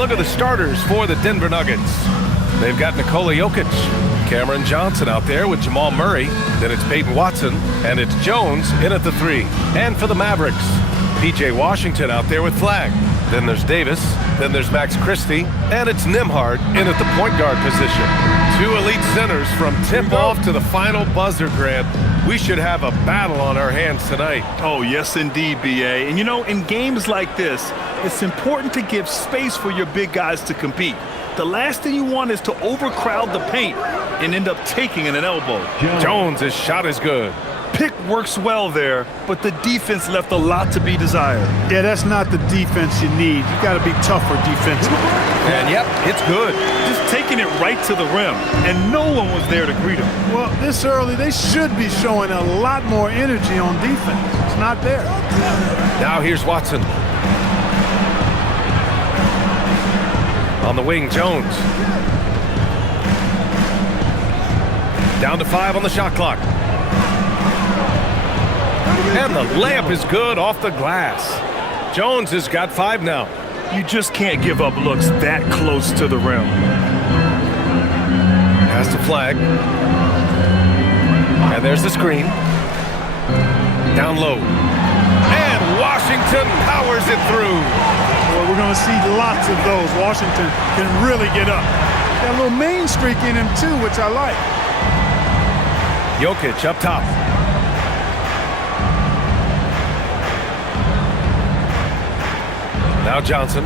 look at the starters for the Denver Nuggets. They've got Nikola Jokic, Cameron Johnson out there with Jamal Murray. Then it's Peyton Watson, and it's Jones in at the 3. And for the Mavericks, P.J. Washington out there with Flagg. Then there's Davis, then there's Max Christie, and it's Nembhard in at the point guard position. 2 elite centers from tip-off to the final buzzer, Grant. We should have a battle on our hands tonight. Oh, yes, indeed, B.A. And, you know, in games like this, it's important to give space for your big guys to compete. The last thing you want is to overcrowd the paint and end up taking an elbow. Jones' shot is good. Pick works well there, but the defense left a lot to be desired. Yeah, that's not the defense you need. You got to be tougher defensively. And, yep, it's good. Just taking it right to the rim, and no one was there to greet him. Well, this early, they should be showing a lot more energy on defense. It's not there. Now here's Watson. On the wing, Jones. Down to 5 on the shot clock. And the layup is good off the glass. Jones has got 5 now. You just can't give up looks that close to the rim. Pass to Flagg. And there's the screen. Down low. And Washington powers it through. Well, we're going to see lots of those. Washington can really get up. Got a little main streak in him, too, which I like. Jokic up top. Now Johnson.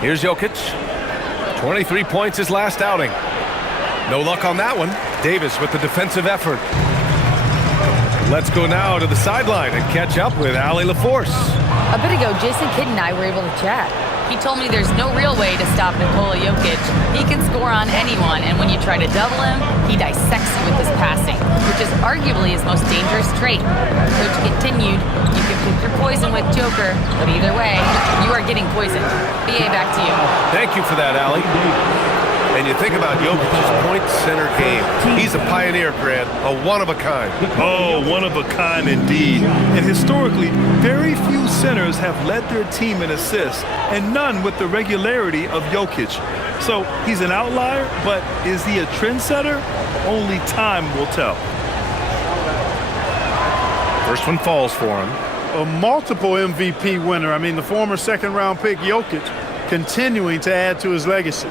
Here's Jokic. 23 points his last outing. No luck on that one. Davis with the defensive effort. Let's go now to the sideline and catch up with Allie LaForce. A bit ago, Jason Kidd and I were able to chat. He told me there's no real way to stop Nikola Jokic. He can score on anyone, and when you try to double him, he dissects you with his passing, which is arguably his most dangerous trait. Coach continued, you can pick your poison with Joker, but either way, you are getting poisoned. BA, back to you. Thank you for that, Allie. And you think about Jokic's point center game. He's a pioneer, Grant, a one-of-a-kind. Oh, one-of-a-kind indeed. And historically, very few centers have led their team in assists, and none with the regularity of Jokic. So he's an outlier, but is he a trendsetter? Only time will tell. First one falls for him. A multiple MVP winner. I mean, the former second-round pick, Jokic, continuing to add to his legacy.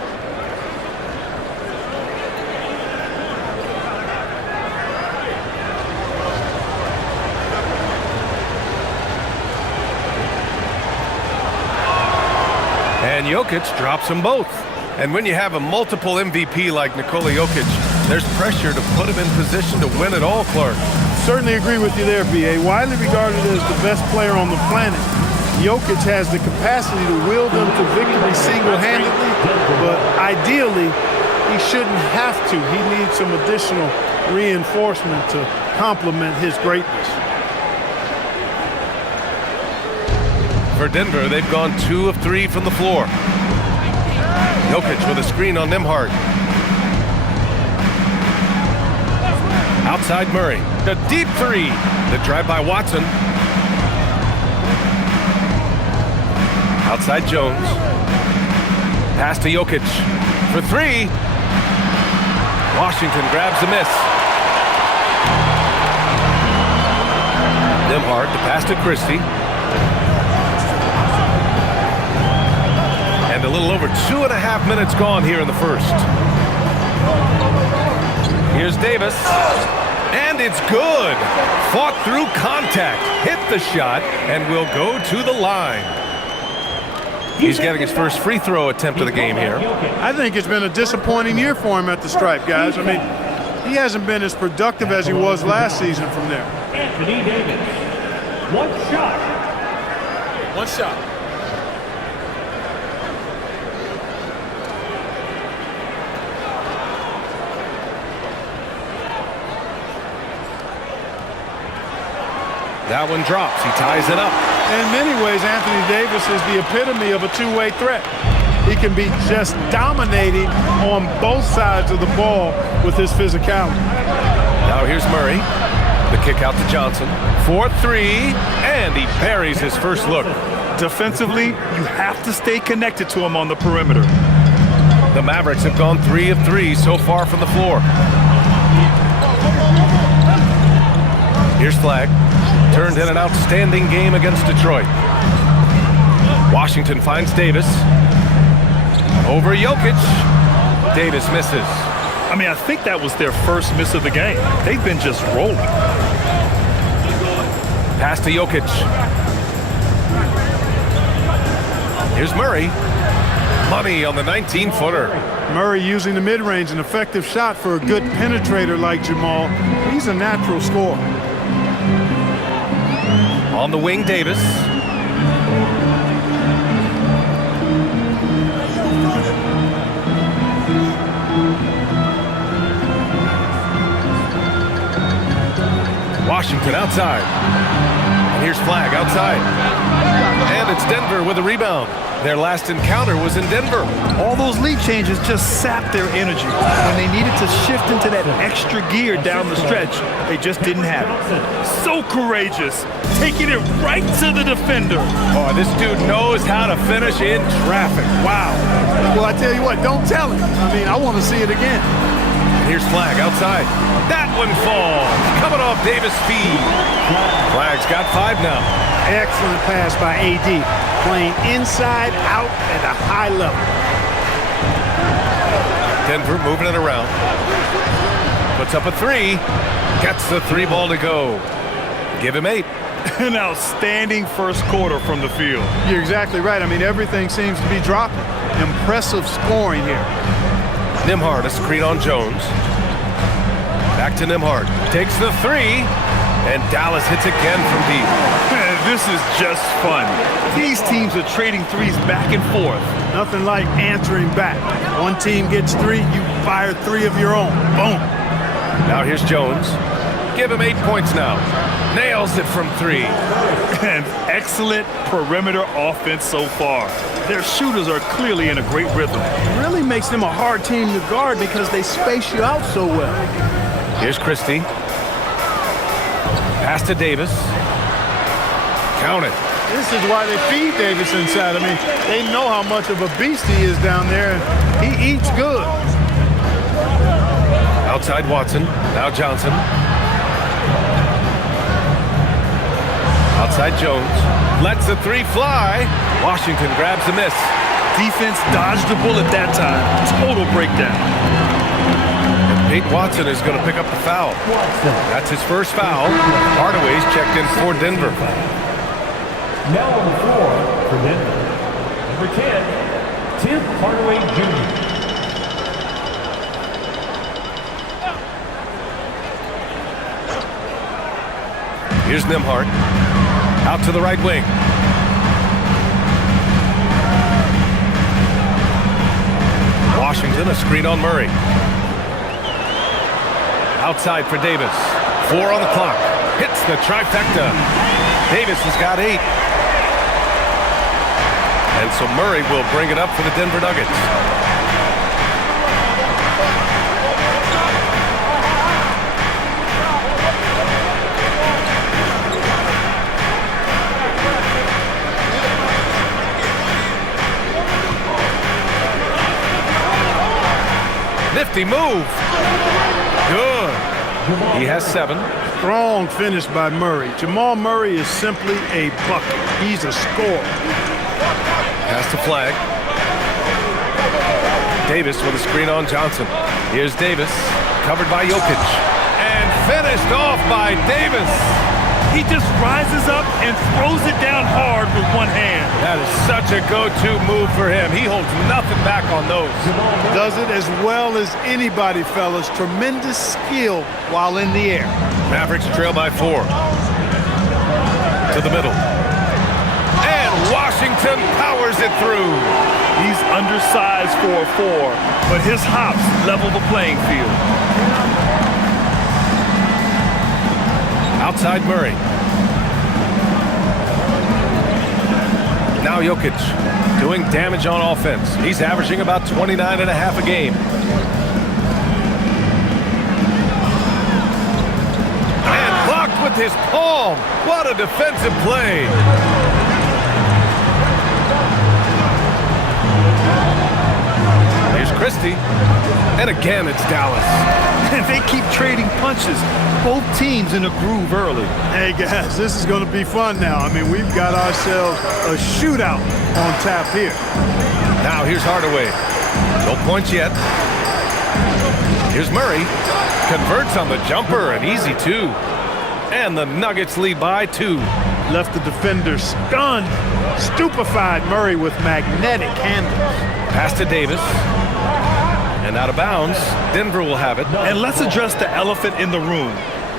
And Jokic drops them both. And when you have a multiple MVP like Nikola Jokic, there's pressure to put him in position to win it all, Clark. Certainly agree with you there, B.A. Widely regarded as the best player on the planet, Jokic has the capacity to will them to victory single-handedly, but ideally, he shouldn't have to. He needs some additional reinforcement to complement his greatness. For Denver, they've gone 2 of 3 from the floor. Jokic with a screen on Nembhard. Outside Murray. The deep 3. The drive by Watson. Outside Jones. Pass to Jokic for 3. Washington grabs the miss. Nembhard, the pass to Christie. And a little over 2.5 minutes gone here in the first. Here's Davis. And it's good. Fought through contact. Hit the shot and will go to the line. He's getting his first free throw attempt of the game here. I think it's been a disappointing year for him at the stripe, guys. I mean, he hasn't been as productive as he was last season from there. Anthony Davis. One shot. One shot. That one drops. He ties it up. In many ways, Anthony Davis is the epitome of a two-way threat. He can be just dominating on both sides of the ball with his physicality. Now here's Murray. The kick out to Johnson. 4-3, and he buries his first look. Defensively, you have to stay connected to him on the perimeter. The Mavericks have gone 3 of 3 so far from the floor. Here's Flagg. Turned in an outstanding game against Detroit. Washington finds Davis. Over Jokic. Davis misses. I mean, I think that was their first miss of the game. They've been just rolling. Pass to Jokic. Here's Murray. Money on the 19-footer. Murray using the mid-range, an effective shot for a good penetrator like Jamal. He's a natural scorer. On the wing, Davis. Washington outside. And here's Flagg outside. And it's Denver with a rebound. Their last encounter was in Denver. All those lead changes just sapped their energy. When they needed to shift into that extra gear down the stretch, they just didn't have it. So courageous, taking it right to the defender. Oh, this dude knows how to finish in traffic. Wow. Well, I tell you what, don't tell him. I mean, I want to see it again. Here's Flagg outside. That one falls. Coming off Davis' feed. Flagg's got 5 now. Excellent pass by AD. Playing inside out at a high level. Denver moving it around. Puts up a 3. Gets the 3 ball to go. Give him 8. An outstanding first quarter from the field. You're exactly right. I mean, everything seems to be dropping. Impressive scoring here. Nembhard, a screen on Jones. Back to Nembhard. Takes the 3. And Dallas hits again from deep. This is just fun. These teams are trading threes back and forth. Nothing like answering back. One team gets 3, you fire 3 of your own. Boom. Now here's Jones. Give him 8 points now. Nails it from 3. An excellent perimeter offense so far. Their shooters are clearly in a great rhythm. It really makes them a hard team to guard because they space you out so well. Here's Christie. Pass to Davis. Count it. This is why they feed Davis inside. I mean, they know how much of a beast he is down there, and he eats good. Outside Watson. Now Johnson. Outside Jones. Lets the 3 fly. Washington grabs the miss. Defense dodged the bullet that time. Total breakdown. Pete Watson is going to pick up the foul. That's his first foul. Hardaway's checked in for Denver. Now on the floor for Denver, number 10, Tim Hardaway Jr. Here's Nembhard. Out to the right wing. Washington, a screen on Murray. Outside for Davis. 4 on the clock. Hits the trifecta. Davis has got 8. And so Murray will bring it up for the Denver Nuggets. Nifty move. Good. He has 7. Strong finish by Murray. Jamal Murray is simply a bucket. He's a scorer. Pass to Flagg. Davis with a screen on Johnson. Here's Davis, covered by Jokic. And finished off by Davis. He just rises up and throws it down hard with one hand. That is such a go-to move for him. He holds nothing back on those. Does it as well as anybody, fellas. Tremendous skill while in the air. Mavericks trail by 4. To the middle. And Washington powers it through. He's undersized for a 4, but his hops level the playing field. Outside Murray. Now Jokic doing damage on offense. He's averaging about 29.5 a game. And blocked with his palm. What a defensive play. Christie. And again, it's Dallas. And they keep trading punches. Both teams in a groove early. Hey, guys, this is going to be fun now. I mean, we've got ourselves a shootout on tap here. Now here's Hardaway. No points yet. Here's Murray. Converts on the jumper, an easy 2. And the Nuggets lead by 2. Left the defender stunned, stupefied. Murray with magnetic handles. Pass to Davis. And out of bounds. Denver will have it. And let's address the elephant in the room.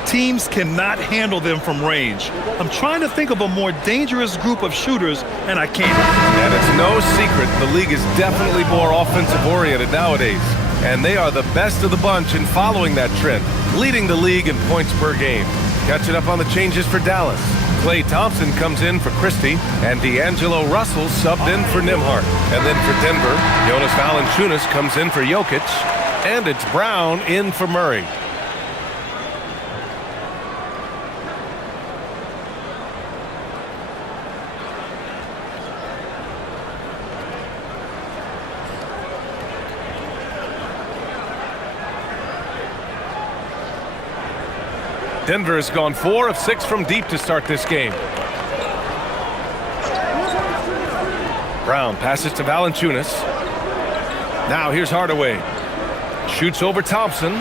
Teams cannot handle them from range. I'm trying to think of a more dangerous group of shooters, and I can't. And it's no secret the league is definitely more offensive-oriented nowadays. And they are the best of the bunch in following that trend, leading the league in points per game. Catching up on the changes for Dallas. Klay Thompson comes in for Christie, and D'Angelo Russell subbed in for Nembhard. And then for Denver, Jonas Valanciunas comes in for Jokic, and it's Brown in for Murray. Denver has gone 4 of 6 from deep to start this game. Brown passes to Valanciunas. Now here's Hardaway. Shoots over Thompson.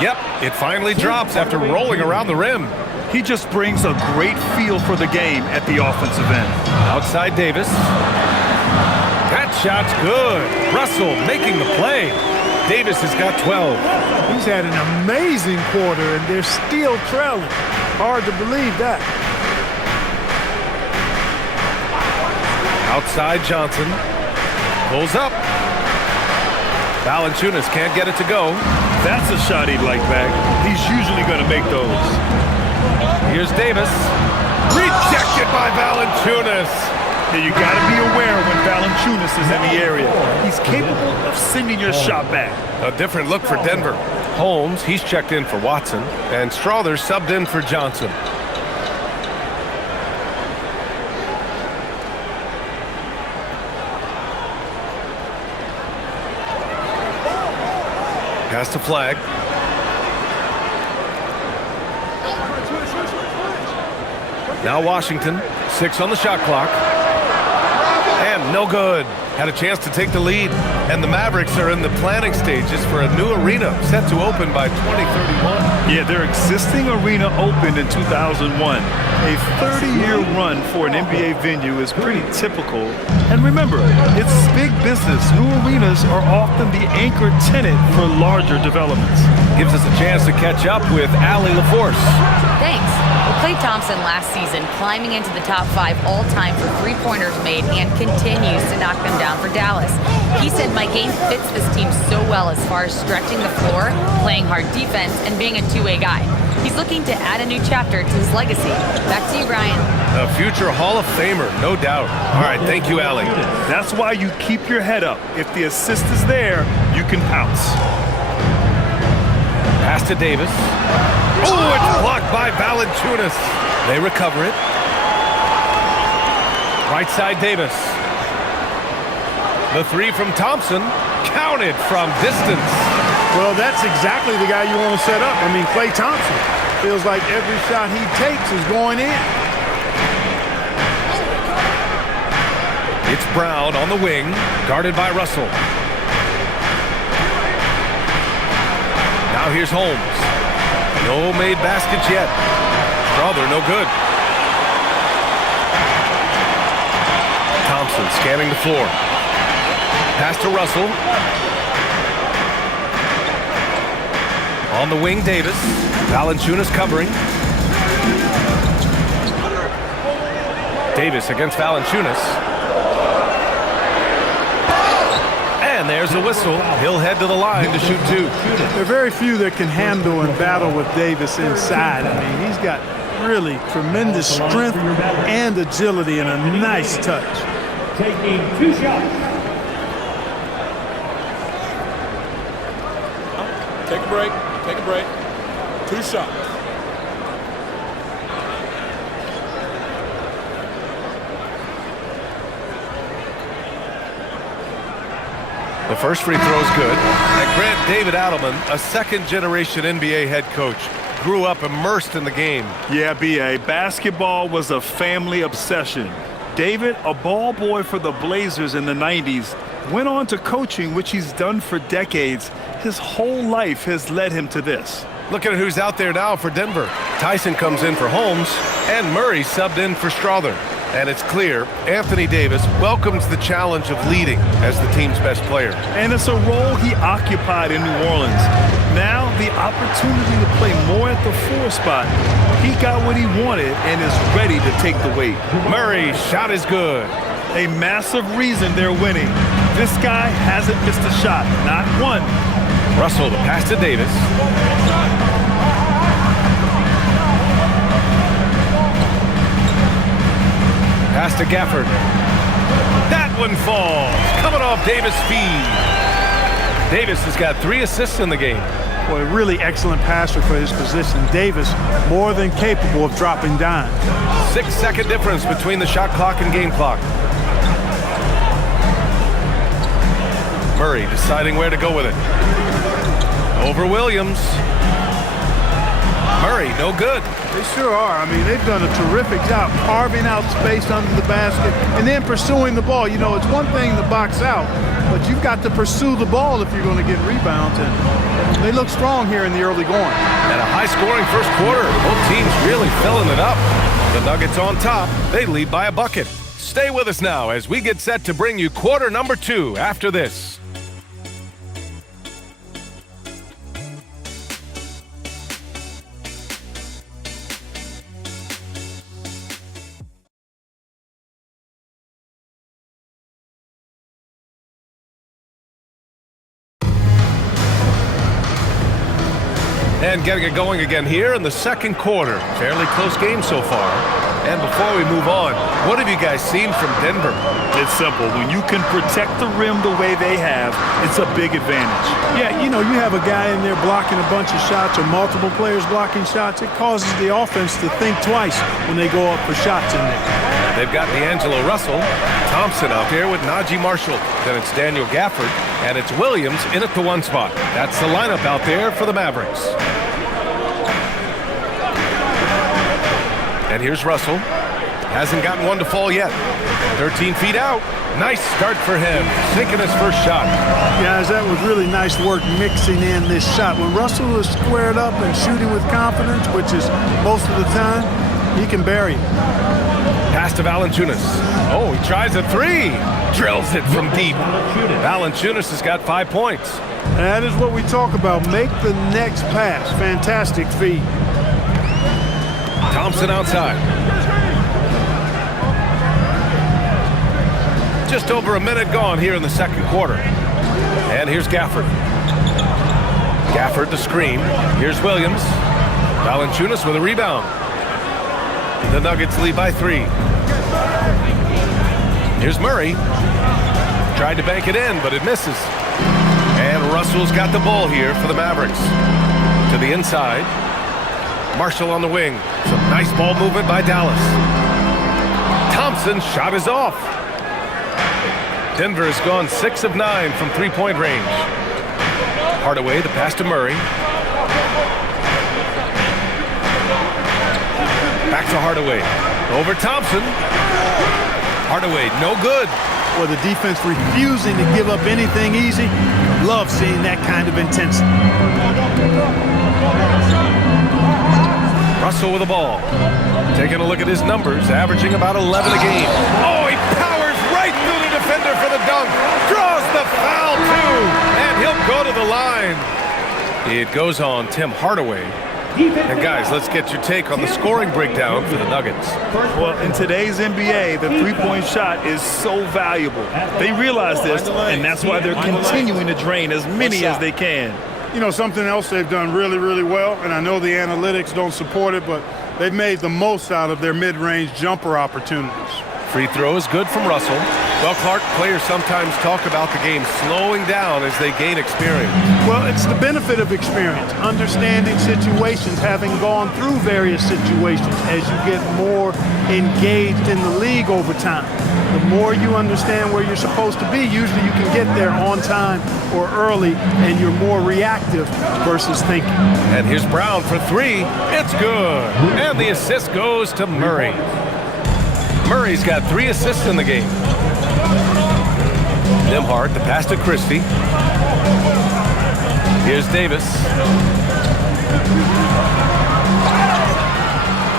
Yep, it finally drops after rolling around the rim. He just brings a great feel for the game at the offensive end. Outside Davis. That shot's good. Russell making the play. Davis has got 12. He's had an amazing quarter, and they're still trailing. Hard to believe that. Outside Johnson. Pulls up. Valanciunas can't get it to go. That's a shot he'd like back. He's usually going to make those. Here's Davis. Rejected by Valanciunas. Yeah, you got to be aware when Valanciunas is in the area. He's capable of sending your shot back. A different look for Denver. Holmes, he's checked in for Watson, and Strawther subbed in for Johnson. Pass to Flag. Now Washington, 6 on the shot clock. And no good. Had a chance to take the lead. And the Mavericks are in the planning stages for a new arena set to open by 2031. Yeah, their existing arena opened in 2001. A 30-year run for an NBA venue is pretty typical. And remember, it's big business. New arenas are often the anchor tenant for larger developments. Gives us a chance to catch up with Allie LaForce. Thanks. Well, Klay Thompson last season climbing into the top 5 all-time for three-pointers made and continues to knock them down for Dallas. He said my game fits this team so well as far as stretching the floor, playing hard defense, and being a two-way guy. He's looking to add a new chapter to his legacy. Back to you, Brian. A future Hall of Famer, no doubt. All right, thank you, Allie. That's why you keep your head up. If the assist is there, you can pounce. Pass to Davis. Oh, it's blocked by Valanciunas. They recover it. Right side Davis. The 3 from Thompson, counted from distance. Well, that's exactly the guy you want to set up. I mean, Klay Thompson feels like every shot he takes is going in. It's Brown on the wing, guarded by Russell. Now here's Holmes. No made baskets yet. Strawther, no good. Thompson scanning the floor. Pass to Russell. On the wing, Davis. Valanciunas covering. Davis against Valanciunas. And there's a whistle. He'll head to the line to shoot 2. There are very few that can handle and battle with Davis inside. I mean, he's got really tremendous strength and agility and a nice touch. Taking 2 shots. Take a break. Take a break. 2 shots. The first free throw is good. And Grant David Adelman, a second-generation NBA head coach, grew up immersed in the game. Yeah, B.A., basketball was a family obsession. David, a ball boy for the Blazers in the 90s, went on to coaching, which he's done for decades. His whole life has led him to this. Look at who's out there now for Denver. Tyson comes in for Holmes, and Murray subbed in for Strother. And it's clear Anthony Davis welcomes the challenge of leading as the team's best player. And it's a role he occupied in New Orleans. Now the opportunity to play more at the 4 spot. He got what he wanted and is ready to take the weight. Murray's shot is good. A massive reason they're winning. This guy hasn't missed a shot, not one. Russell, the pass to Davis. Pass to Gafford. That one falls. Coming off Davis' feed. Davis has got 3 assists in the game. Boy, a really excellent passer for his position. Davis, more than capable of dropping dimes. 6-second difference between the shot clock and game clock. Murray deciding where to go with it. Over Williams. Murray, no good. They sure are. I mean, they've done a terrific job carving out space under the basket and then pursuing the ball. You know, it's one thing to box out, but you've got to pursue the ball if you're going to get rebounds. And they look strong here in the early going. And a high-scoring first quarter. Both teams really filling it up. The Nuggets on top. They lead by a bucket. Stay with us now as we get set to bring you quarter number 2 after this. And getting it going again here in the second quarter. Fairly close game so far. And before we move on, what have you guys seen from Denver? It's simple. When you can protect the rim the way they have, it's a big advantage. Yeah, you know, you have a guy in there blocking a bunch of shots or multiple players blocking shots. It causes the offense to think twice when they go up for shots in there. They've got D'Angelo Russell, Thompson out there with Najee Marshall. Then it's Daniel Gafford, and it's Williams in at the 1 spot. That's the lineup out there for the Mavericks. And here's Russell. Hasn't gotten one to fall yet. 13 feet out. Nice start for him. Sinking his first shot. Guys, that was really nice work mixing in this shot. When Russell is squared up and shooting with confidence, which is most of the time, he can bury it. Pass to Valanciunas. Oh, he tries a 3. Drills it from deep. Valanciunas has got 5 points. And that is what we talk about. Make the next pass. Fantastic feed. Thompson outside. Just over a minute gone here in the second quarter. And here's Gafford. Gafford the screen. Here's Williams. Valanciunas with a rebound. The Nuggets lead by 3. Here's Murray. Tried to bank it in, but it misses. And Russell's got the ball here for the Mavericks. To the inside. Marshall on the wing. Some nice ball movement by Dallas. Thompson's shot is off. Denver has gone 6 of 9 from 3-point range. Hardaway, the pass to Murray. Back to Hardaway. Over Thompson. Hardaway, no good. Or the defense refusing to give up anything easy. Love seeing that kind of intensity. Russell with the ball. Taking a look at his numbers, averaging about 11 a game. Oh, he powers right through the defender for the dunk. Draws the foul, too. And he'll go to the line. It goes on Tim Hardaway. And guys, let's get your take on the scoring breakdown for the Nuggets. Well, in today's NBA, the 3-point shot is so valuable. They realize this, and that's why they're continuing to drain as many as they can. You know, something else they've done really, really well, and I know the analytics don't support it, but they've made the most out of their mid-range jumper opportunities. Free throw is good from Russell. Well, Clark, players sometimes talk about the game slowing down as they gain experience. Well, it's the benefit of experience, understanding situations, having gone through various situations as you get more engaged in the league over time. The more you understand where you're supposed to be, usually you can get there on time or early, and you're more reactive versus thinking. And here's Brown for three. It's good. And the assist goes to Murray. Murray's got 3 assists in the game. Nembhard, the pass to Christie. Here's Davis.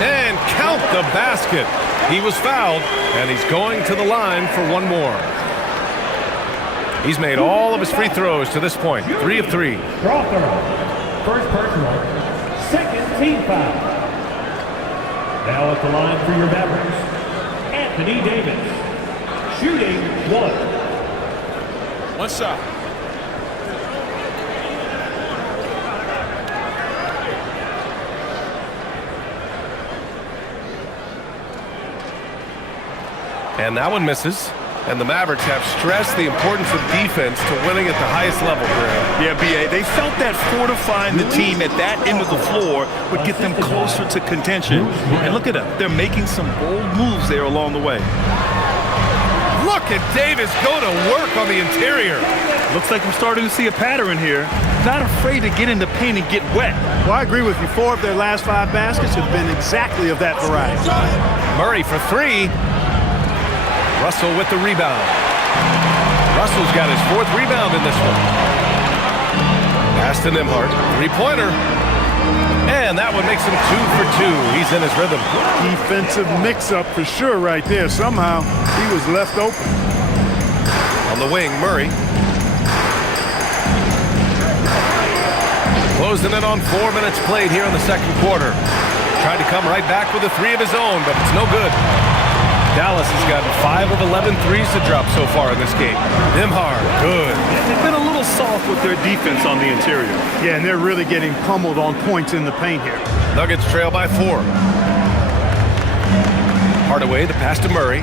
And count the basket. He was fouled, and he's going to the line for one more. He's made all of his free throws to this point. 3 of 3. Draw throw. First personal. Second team foul. Now at the line for your Mavericks, Anthony Davis. Shooting 1. One shot. And that one misses. And the Mavericks have stressed the importance of defense to winning at the highest level, Graham. Yeah, B.A., they felt that fortifying the team at that end of the floor would get them closer to contention. And look at them. They're making some bold moves there along the way. Look at Davis go to work on the interior. Looks like we're starting to see a pattern here. Not afraid to get in the paint and get wet. Well, I agree with you. 4 of their last 5 baskets have been exactly of that variety. Murray for 3. Russell with the rebound. Russell's got his 4th rebound in this one. Pass to Nembhard. 3-pointer. And that one makes him 2 for 2. He's in his rhythm. Defensive mix-up for sure right there. Somehow he was left open. On the wing, Murray. Closing in on 4 minutes played here in the second quarter. Tried to come right back with a 3 of his own, but it's no good. Dallas has gotten 5 of 11 threes to drop so far in this game. Nembhard, good. They've been a little soft with their defense on the interior. Yeah, and they're really getting pummeled on points in the paint here. Nuggets trail by 4. Hardaway, the pass to Murray.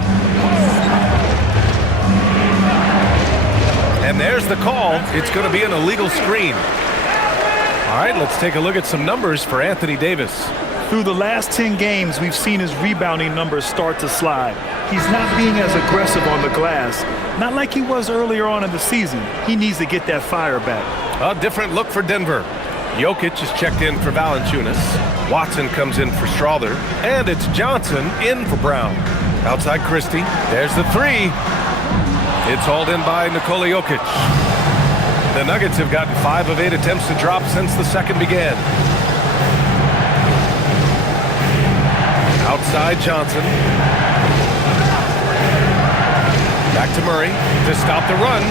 And there's the call. It's going to be an illegal screen. All right, let's take a look at some numbers for Anthony Davis. Through the last 10 games, we've seen his rebounding numbers start to slide. He's not being as aggressive on the glass, not like he was earlier on in the season. He needs to get that fire back. A different look for Denver. Jokic is checked in for Valanciunas. Watson comes in for Strawther. And it's Johnson in for Brown. Outside Christie. There's the 3. It's hauled in by Nikola Jokic. The Nuggets have gotten 5 of 8 attempts to drop since the second began. Outside Johnson. Back to Murray to stop the run.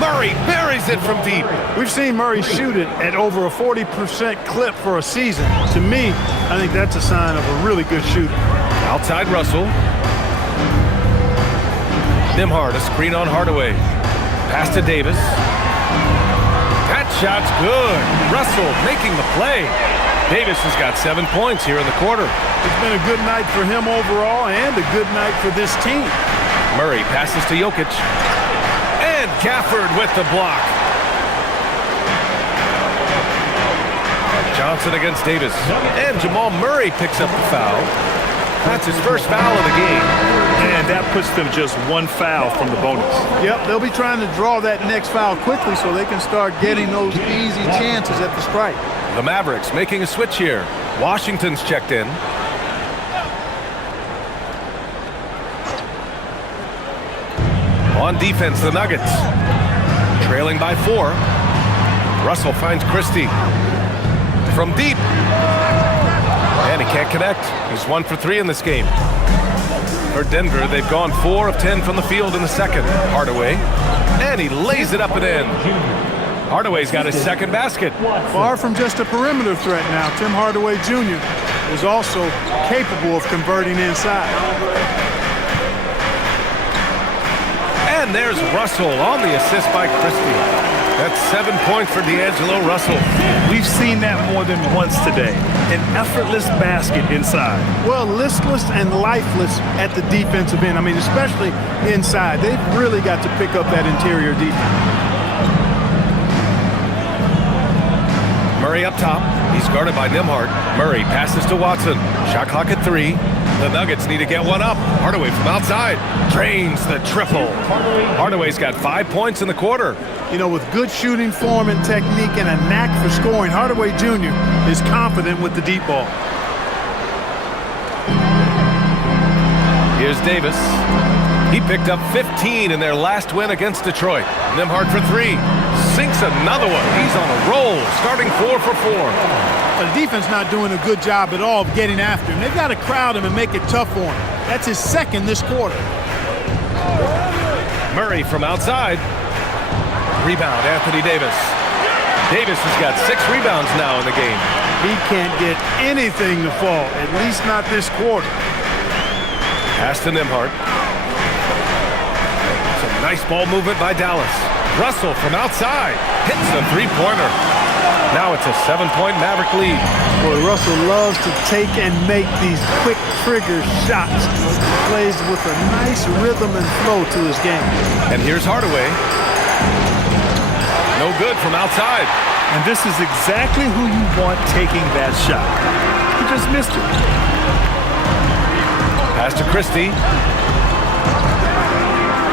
Murray buries it from deep. We've seen Murray shoot it at over a 40% clip for a season. To me, I think that's a sign of a really good shooter. Outside Russell. Nembhard, a screen on Hardaway. Pass to Davis. That shot's good. Russell making the play. Davis has got 7 points here in the quarter. It's been a good night for him overall and a good night for this team. Murray passes to Jokic. And Gafford with the block. Johnson against Davis. And Jamal Murray picks up the foul. That's his first foul of the game. And that puts them just 1 foul from the bonus. Yep, they'll be trying to draw that next foul quickly so they can start getting those easy chances at the strike. The Mavericks making a switch here. Washington's checked in. On defense, the Nuggets. Trailing by 4. Russell finds Christie. From deep. And he can't connect. He's 1 for 3 in this game. For Denver, they've gone 4 of 10 from the field in the second. Hardaway. And he lays it up and in. Hardaway's got his second basket. Far from just a perimeter threat now, Tim Hardaway Jr. is also capable of converting inside. And there's Russell on the assist by Christie. That's 7 points for D'Angelo Russell. We've seen that more than once today. An effortless basket inside. Well, listless and lifeless at the defensive end. I mean, especially inside. They've really got to pick up that interior defense. Murray up top. He's guarded by Nembhard. Murray passes to Watson. Shot clock at 3. The Nuggets need to get one up. Hardaway from outside drains the triple. Hardaway's got 5 points in the quarter. You know, with good shooting form and technique and a knack for scoring, Hardaway Jr. is confident with the deep ball. Here's Davis. He picked up 15 in their last win against Detroit. Nembhard for 3. Sinks another one. He's on a roll, starting 4 for 4. The defense not doing a good job at all of getting after him. They've got to crowd him and make it tough for him. That's his second this quarter. Murray from outside. Rebound, Anthony Davis. Davis has got 6 rebounds now in the game. He can't get anything to fall, at least not this quarter. Pass to Nembhard. Some nice ball movement by Dallas. Russell from outside hits the three-pointer. Now it's a 7-point Maverick lead. Boy, Russell loves to take and make these quick trigger shots. Plays with a nice rhythm and flow to his game. And here's Hardaway. No good from outside. And this is exactly who you want taking that shot. He just missed it. Pass to Christie.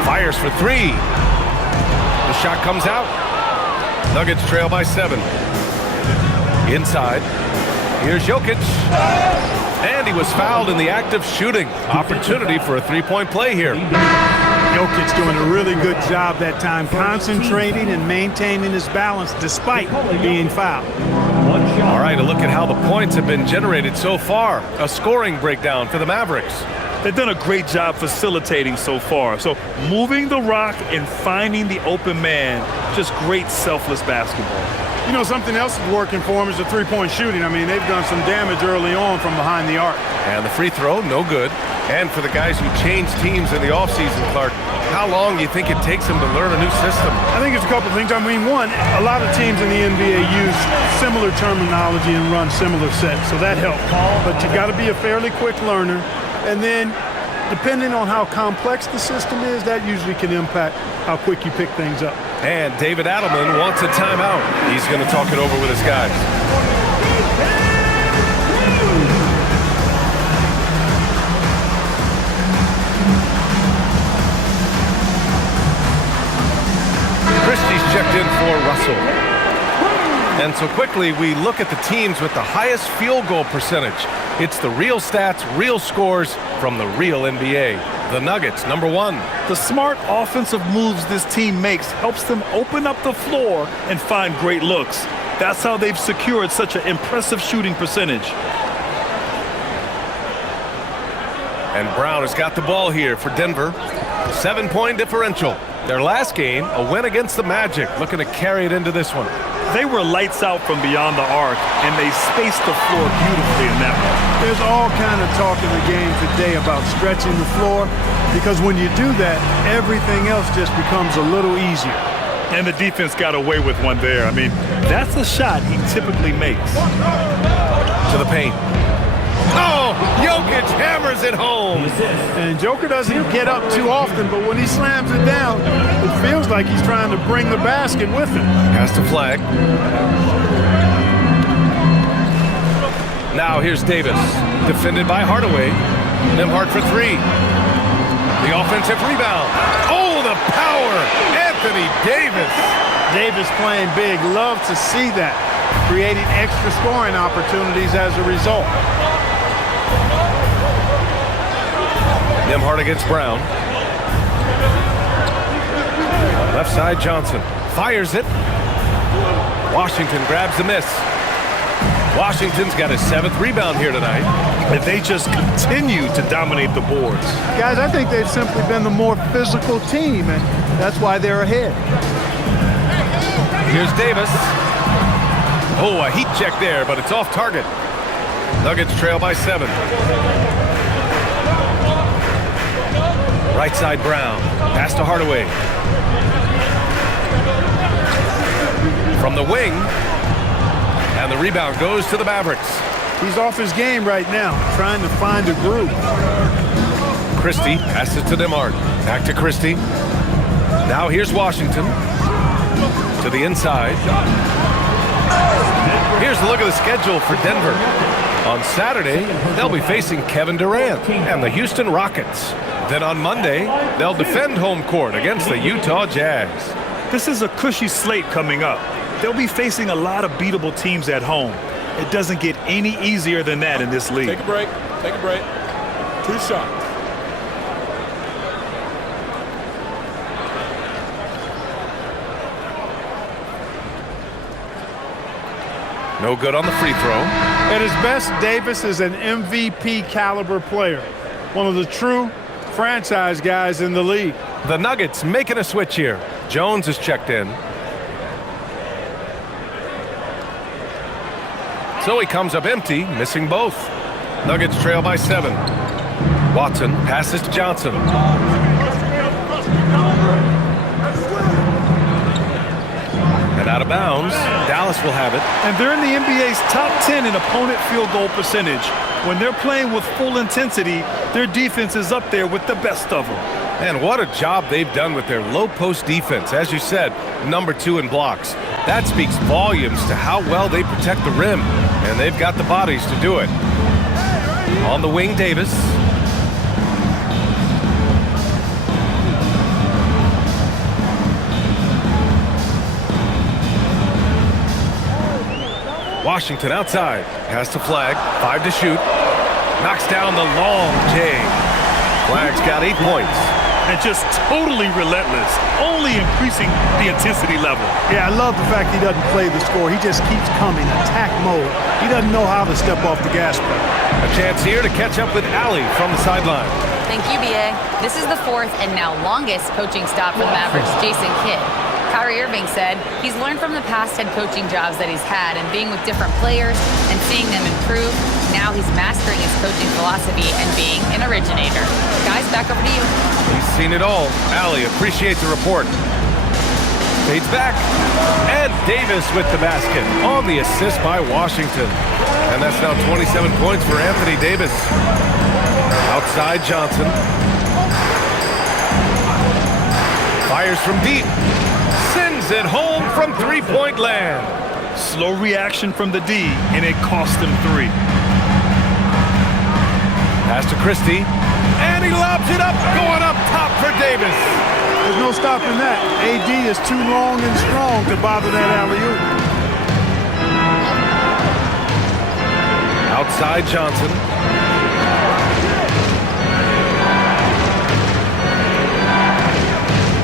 Fires for 3. The shot comes out. Nuggets trail by 7. Inside. Here's Jokic. And he was fouled in the act of shooting. Opportunity for a 3-point play here. Jokic doing a really good job that time, concentrating and maintaining his balance despite being fouled. All right, a look at how the points have been generated so far. A scoring breakdown for the Mavericks. They've done a great job facilitating so far. So moving the rock and finding the open man, just great selfless basketball. You know, something else is working for them is the three-point shooting. I mean, they've done some damage early on from behind the arc. And the free throw, no good. And for the guys who changed teams in the offseason, Clark, how long do you think it takes them to learn a new system? I think it's a couple things. I mean, one, a lot of teams in the NBA use similar terminology and run similar sets, so that helps. But you got to be a fairly quick learner. And then, depending on how complex the system is, that usually can impact how quick you pick things up. And David Adelman wants a timeout. He's going to talk it over with his guys. Christie's checked in for Russell. And so quickly, we look at the teams with the highest field goal percentage. It's the real stats, real scores from the real NBA. The Nuggets, number 1. The smart offensive moves this team makes helps them open up the floor and find great looks. That's how they've secured such an impressive shooting percentage. And Brown has got the ball here for Denver. 7-point differential. Their last game, a win against the Magic, looking to carry it into this one. They were lights out from beyond the arc, and they spaced the floor beautifully in that one. There's all kind of talk in the game today about stretching the floor, because when you do that, everything else just becomes a little easier. And the defense got away with one there. I mean, that's a shot he typically makes. To the paint. Oh, Jokic hammers it home. And Joker doesn't get up too often, but when he slams it down, it feels like he's trying to bring the basket with him. Has to flag. Now here's Davis, defended by Hardaway. Nembhard for 3. The offensive rebound. Oh, the power! Anthony Davis. Davis playing big. Love to see that. Creating extra scoring opportunities as a result. Nembhard against Brown. Left side, Johnson. Fires it. Washington grabs the miss. Washington's got his 7th rebound here tonight. And they just continue to dominate the boards. Guys, I think they've simply been the more physical team, and that's why they're ahead. Here's Davis. Oh, a heat check there, but it's off target. Nuggets trail by 7. Right side, Brown. Pass to Hardaway. From the wing. And the rebound goes to the Mavericks. He's off his game right now, trying to find a groove. Christie passes to Nembhard. Back to Christie. Now here's Washington. To the inside. Here's a look at the schedule for Denver. On Saturday, they'll be facing Kevin Durant and the Houston Rockets. Then on Monday, they'll defend home court against the Utah Jazz. This is a cushy slate coming up. They'll be facing a lot of beatable teams at home. It doesn't get any easier than that in this league. Take a break. Take a break. 2 shots. No good on the free throw. At his best, Davis is an MVP caliber player. One of the true franchise guys in the league. The Nuggets making a switch here. Jones is checked in. So he comes up empty, missing both. Nuggets trail by 7. Watson passes to Johnson. And out of bounds, Dallas will have it. And they're in the NBA's top 10 in opponent field goal percentage. When they're playing with full intensity, their defense is up there with the best of them. And what a job they've done with their low post defense. As you said, number 2 in blocks. That speaks volumes to how well they protect the rim. And they've got the bodies to do it. On the wing, Davis. Washington outside. Pass to Flag. 5 to shoot. Knocks down the long J. Flag's got 8 points. And just totally relentless, only increasing the intensity level. Yeah, I love the fact he doesn't play the score. He just keeps coming, attack mode. He doesn't know how to step off the gas pedal. A chance here to catch up with Allie from the sideline. Thank you, BA. This is the 4th and now longest coaching stop for the Mavericks, Jason Kidd. Kyrie Irving said he's learned from the past head coaching jobs that he's had and being with different players and seeing them improve. Now he's mastering his coaching philosophy and being an originator. Guys, back over to you. He's seen it all. Allie, appreciate the report. Fades back. And Davis with the basket on the assist by Washington. And that's now 27 points for Anthony Davis. Outside Johnson. Fires from deep. Sends it home from three-point land. Slow reaction from the D, and it cost him 3. Pass to Christie. And he lobs it up, going up top for Davis. There's no stopping that. AD is too long and strong to bother that alley-oop. Outside Johnson.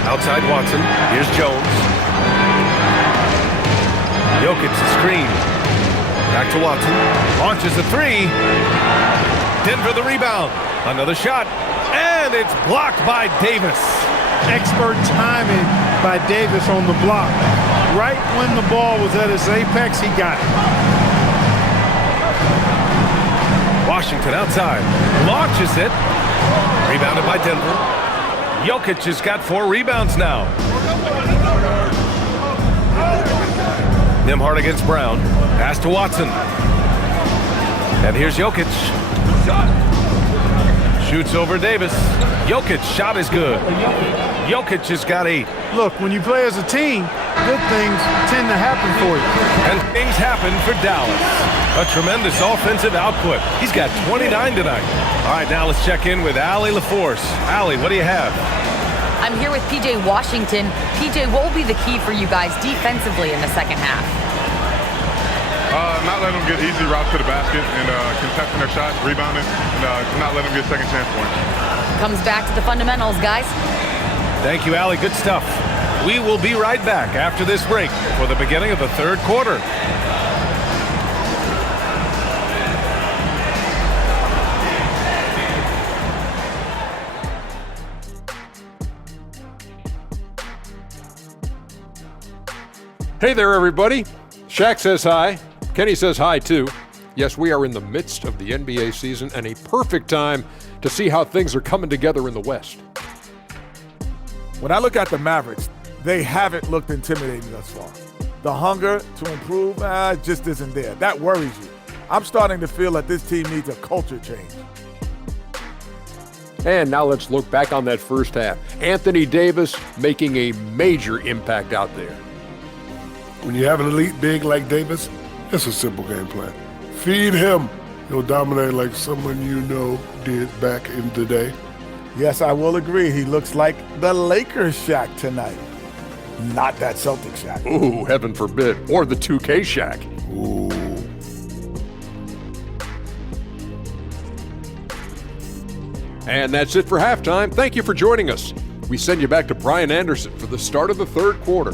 Outside Watson. Here's Jones. Jokic the screen. Back to Watson. Launches a 3. Denver the rebound. Another shot. And it's blocked by Davis. Expert timing by Davis on the block. Right when the ball was at its apex, he got it. Washington outside. Launches it. Rebounded by Denver. Jokic has got 4 rebounds now. Nimhart against Brown. Pass to Watson. And here's Jokic. Shoots over Davis. Jokic shot is good. Jokic has got 8. Look, when you play as a team, good things tend to happen for you. And things happen for Dallas. A tremendous offensive output. He's got 29 tonight. All right, now let's check in with Allie LaForce. Allie, what do you have? I'm here with PJ Washington. PJ, what will be the key for you guys defensively in the second half? Not letting them get easy routes to the basket and contesting their shots, rebounding, and not letting them get second chance points. Comes back to the fundamentals, guys. Thank you, Allie. Good stuff. We will be right back after this break for the beginning of the third quarter. Hey there, everybody. Shaq says hi. Kenny says hi, too. Yes, we are in the midst of the NBA season and a perfect time to see how things are coming together in the West. When I look at the Mavericks, they haven't looked intimidating thus far. The hunger to improve just isn't there. That worries you. I'm starting to feel that this team needs a culture change. And now let's look back on that first half. Anthony Davis making a major impact out there. When you have an elite big like Davis, it's a simple game plan. Feed him. He'll dominate like someone you know did back in the day. Yes, I will agree. He looks like the Lakers Shaq tonight. Not that Celtics Shaq. Ooh, heaven forbid. Or the 2K Shaq. Ooh. And that's it for halftime. Thank you for joining us. We send you back to Brian Anderson for the start of the third quarter.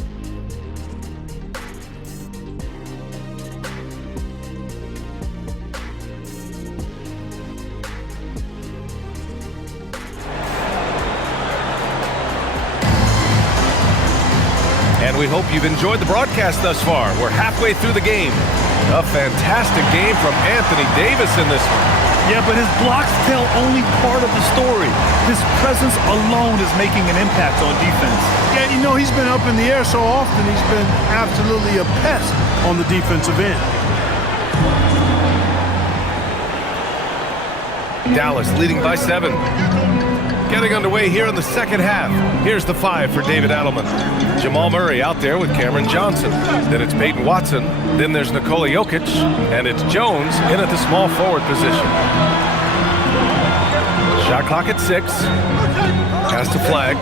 And we hope you've enjoyed the broadcast thus far. We're halfway through the game. A fantastic game from Anthony Davis in this one. Yeah, but his blocks tell only part of the story. His presence alone is making an impact on defense. Yeah, you know, he's been up in the air so often, he's been absolutely a pest on the defensive end. Dallas leading by 7. Getting underway here in the second half. Here's the 5 for David Adelman. Jamal Murray out there with Cameron Johnson. Then it's Peyton Watson. Then there's Nikola Jokic. And it's Jones in at the small forward position. Shot clock at 6. Pass to Flag.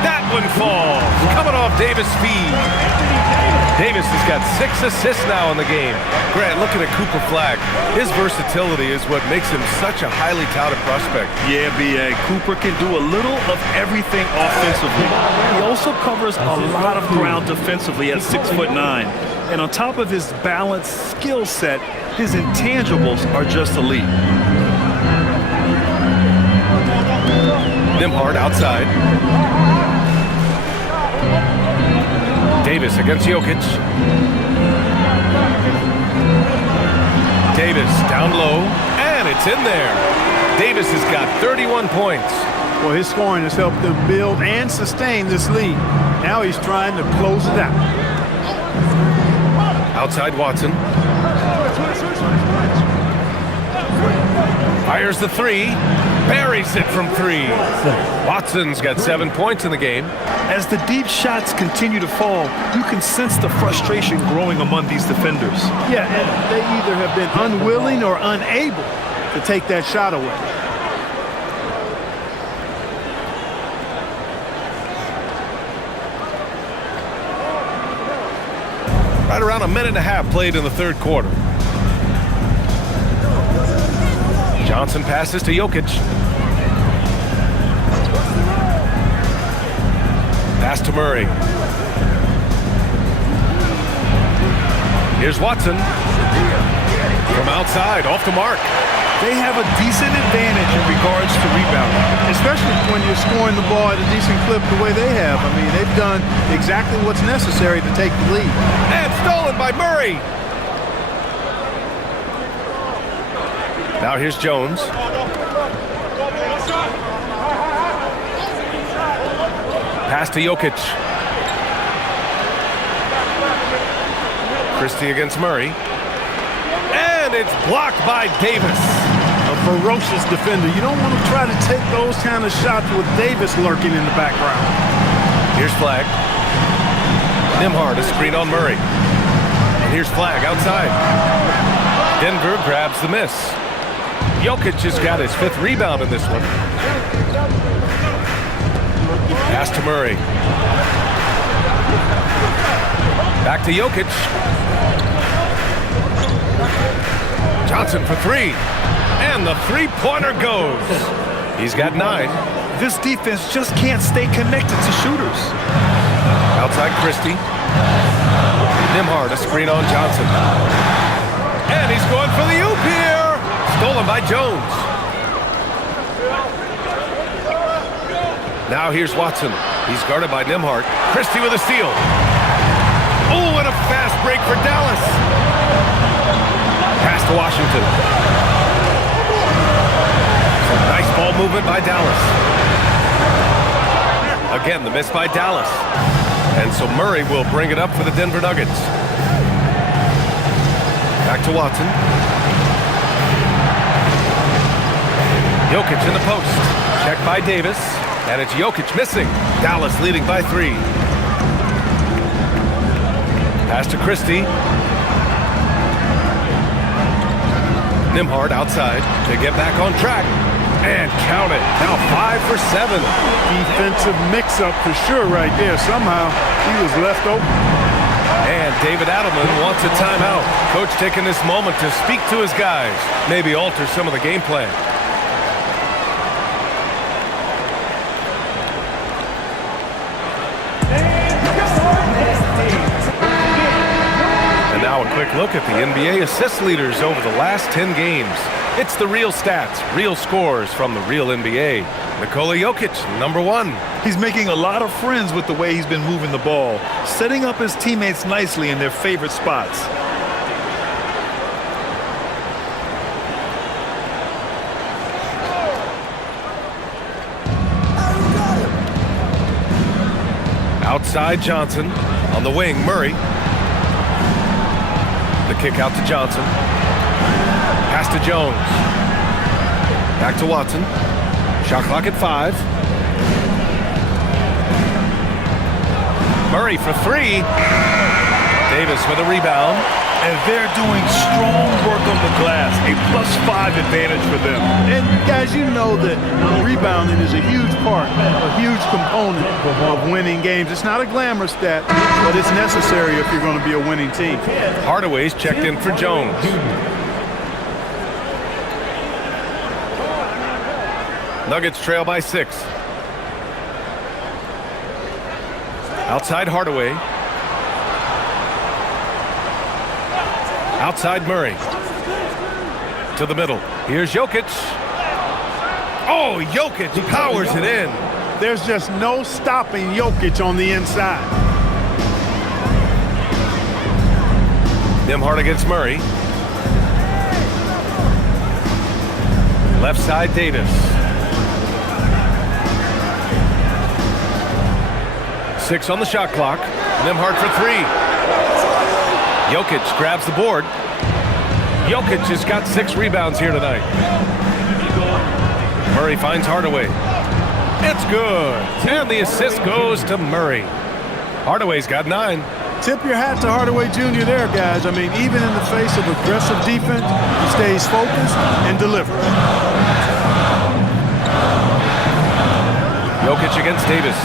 That one falls. Coming off Davis' feed. Davis has got 6 assists now in the game. Grant, looking at Cooper Flag, his versatility is what makes him such a highly touted prospect. Yeah, B.A. Cooper can do a little of everything offensively. He also covers a lot of ground defensively at 6'9". And on top of his balanced skill set, his intangibles are just elite. Nembhard outside. Davis against Jokic. Davis down low, and it's in there. Davis has got 31 points. Well, his scoring has helped them build and sustain this lead. Now he's trying to close it out. Outside Watson. Fires the 3. Buries it from 3. Watson's got 7 points in the game. As the deep shots continue to fall, you can sense the frustration growing among these defenders. Yeah, and they either have been unwilling or unable to take that shot away. Right around a minute and a half played in the third quarter. Johnson passes to Jokic. Pass to Murray. Here's Watson. From outside, off the mark. They have a decent advantage in regards to rebounding. Especially when you're scoring the ball at a decent clip the way they have. I mean, they've done exactly what's necessary to take the lead. And stolen by Murray. Now here's Jones. Pass to Jokic. Christie against Murray. And it's blocked by Davis. A ferocious defender. You don't want to try to take those kind of shots with Davis lurking in the background. Here's Flag. Nembhard, a screen on Murray. And here's Flag outside. Denver grabs the miss. Jokic has got his 5th rebound in this one. Pass to Murray. Back to Jokic. Johnson for 3. And the 3-pointer goes. He's got 9. This defense just can't stay connected to shooters. Outside Christie. Nembhard, a screen on Johnson. And he's going for the oop here. Stolen by Jones. Now here's Watson. He's guarded by Nembhard. Christie with a steal. Oh, and a fast break for Dallas. Pass to Washington. Some nice ball movement by Dallas. Again, the miss by Dallas. And so Murray will bring it up for the Denver Nuggets. Back to Watson. Jokic in the post. Check by Davis. And it's Jokic missing. Dallas leading by 3. Pass to Christie. Nembhard outside to get back on track. And count it. Now 5 for 7. Defensive mix-up for sure right there. Somehow he was left open. And David Adelman wants a timeout. Coach taking this moment to speak to his guys. Maybe alter some of the game plan. And now a quick look at the NBA assist leaders over the last 10 games. It's the real stats, real scores from the real NBA. Nikola Jokic, number 1. He's making a lot of friends with the way he's been moving the ball, setting up his teammates nicely in their favorite spots. Outside Johnson. On the wing, Murray. The kick out to Johnson. Pass to Jones. Back to Watson. Shot clock at 5. Murray for 3. Davis with a rebound. And they're doing strong work on the glass. A +5 advantage for them. And guys, you know that rebounding is a huge part, a huge component of winning games. It's not a glamour stat, but it's necessary if you're going to be a winning team. Hardaway's checked in for Jones. Nuggets trail by 6. Outside Hardaway. Outside Murray. To the middle. Here's Jokic. Oh, Jokic powers it in. There's just no stopping Jokic on the inside. Nembhard against Murray. Left side Davis. 6 on the shot clock. Nembhard for 3. Jokic grabs the board. Jokic has got 6 rebounds here tonight. Murray finds Hardaway. It's good. And the assist goes to Murray. Hardaway's got 9. Tip your hat to Hardaway Jr. there, guys. I mean, even in the face of aggressive defense, he stays focused and delivers. Jokic against Davis.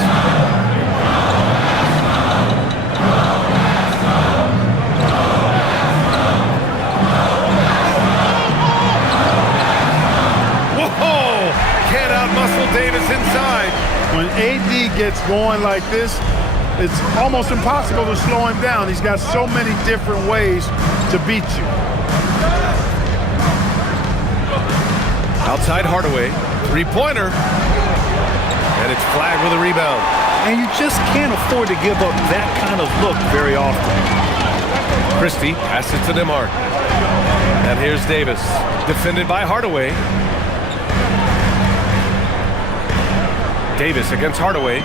Whoa! Can't out-muscle Davis inside. When AD gets going like this, it's almost impossible to slow him down. He's got so many different ways to beat you. Outside Hardaway. 3-pointer. And it's flagged with a rebound. And you just can't afford to give up that kind of look very often. Christie passes it to Nembhard. And here's Davis. Defended by Hardaway. Davis against Hardaway.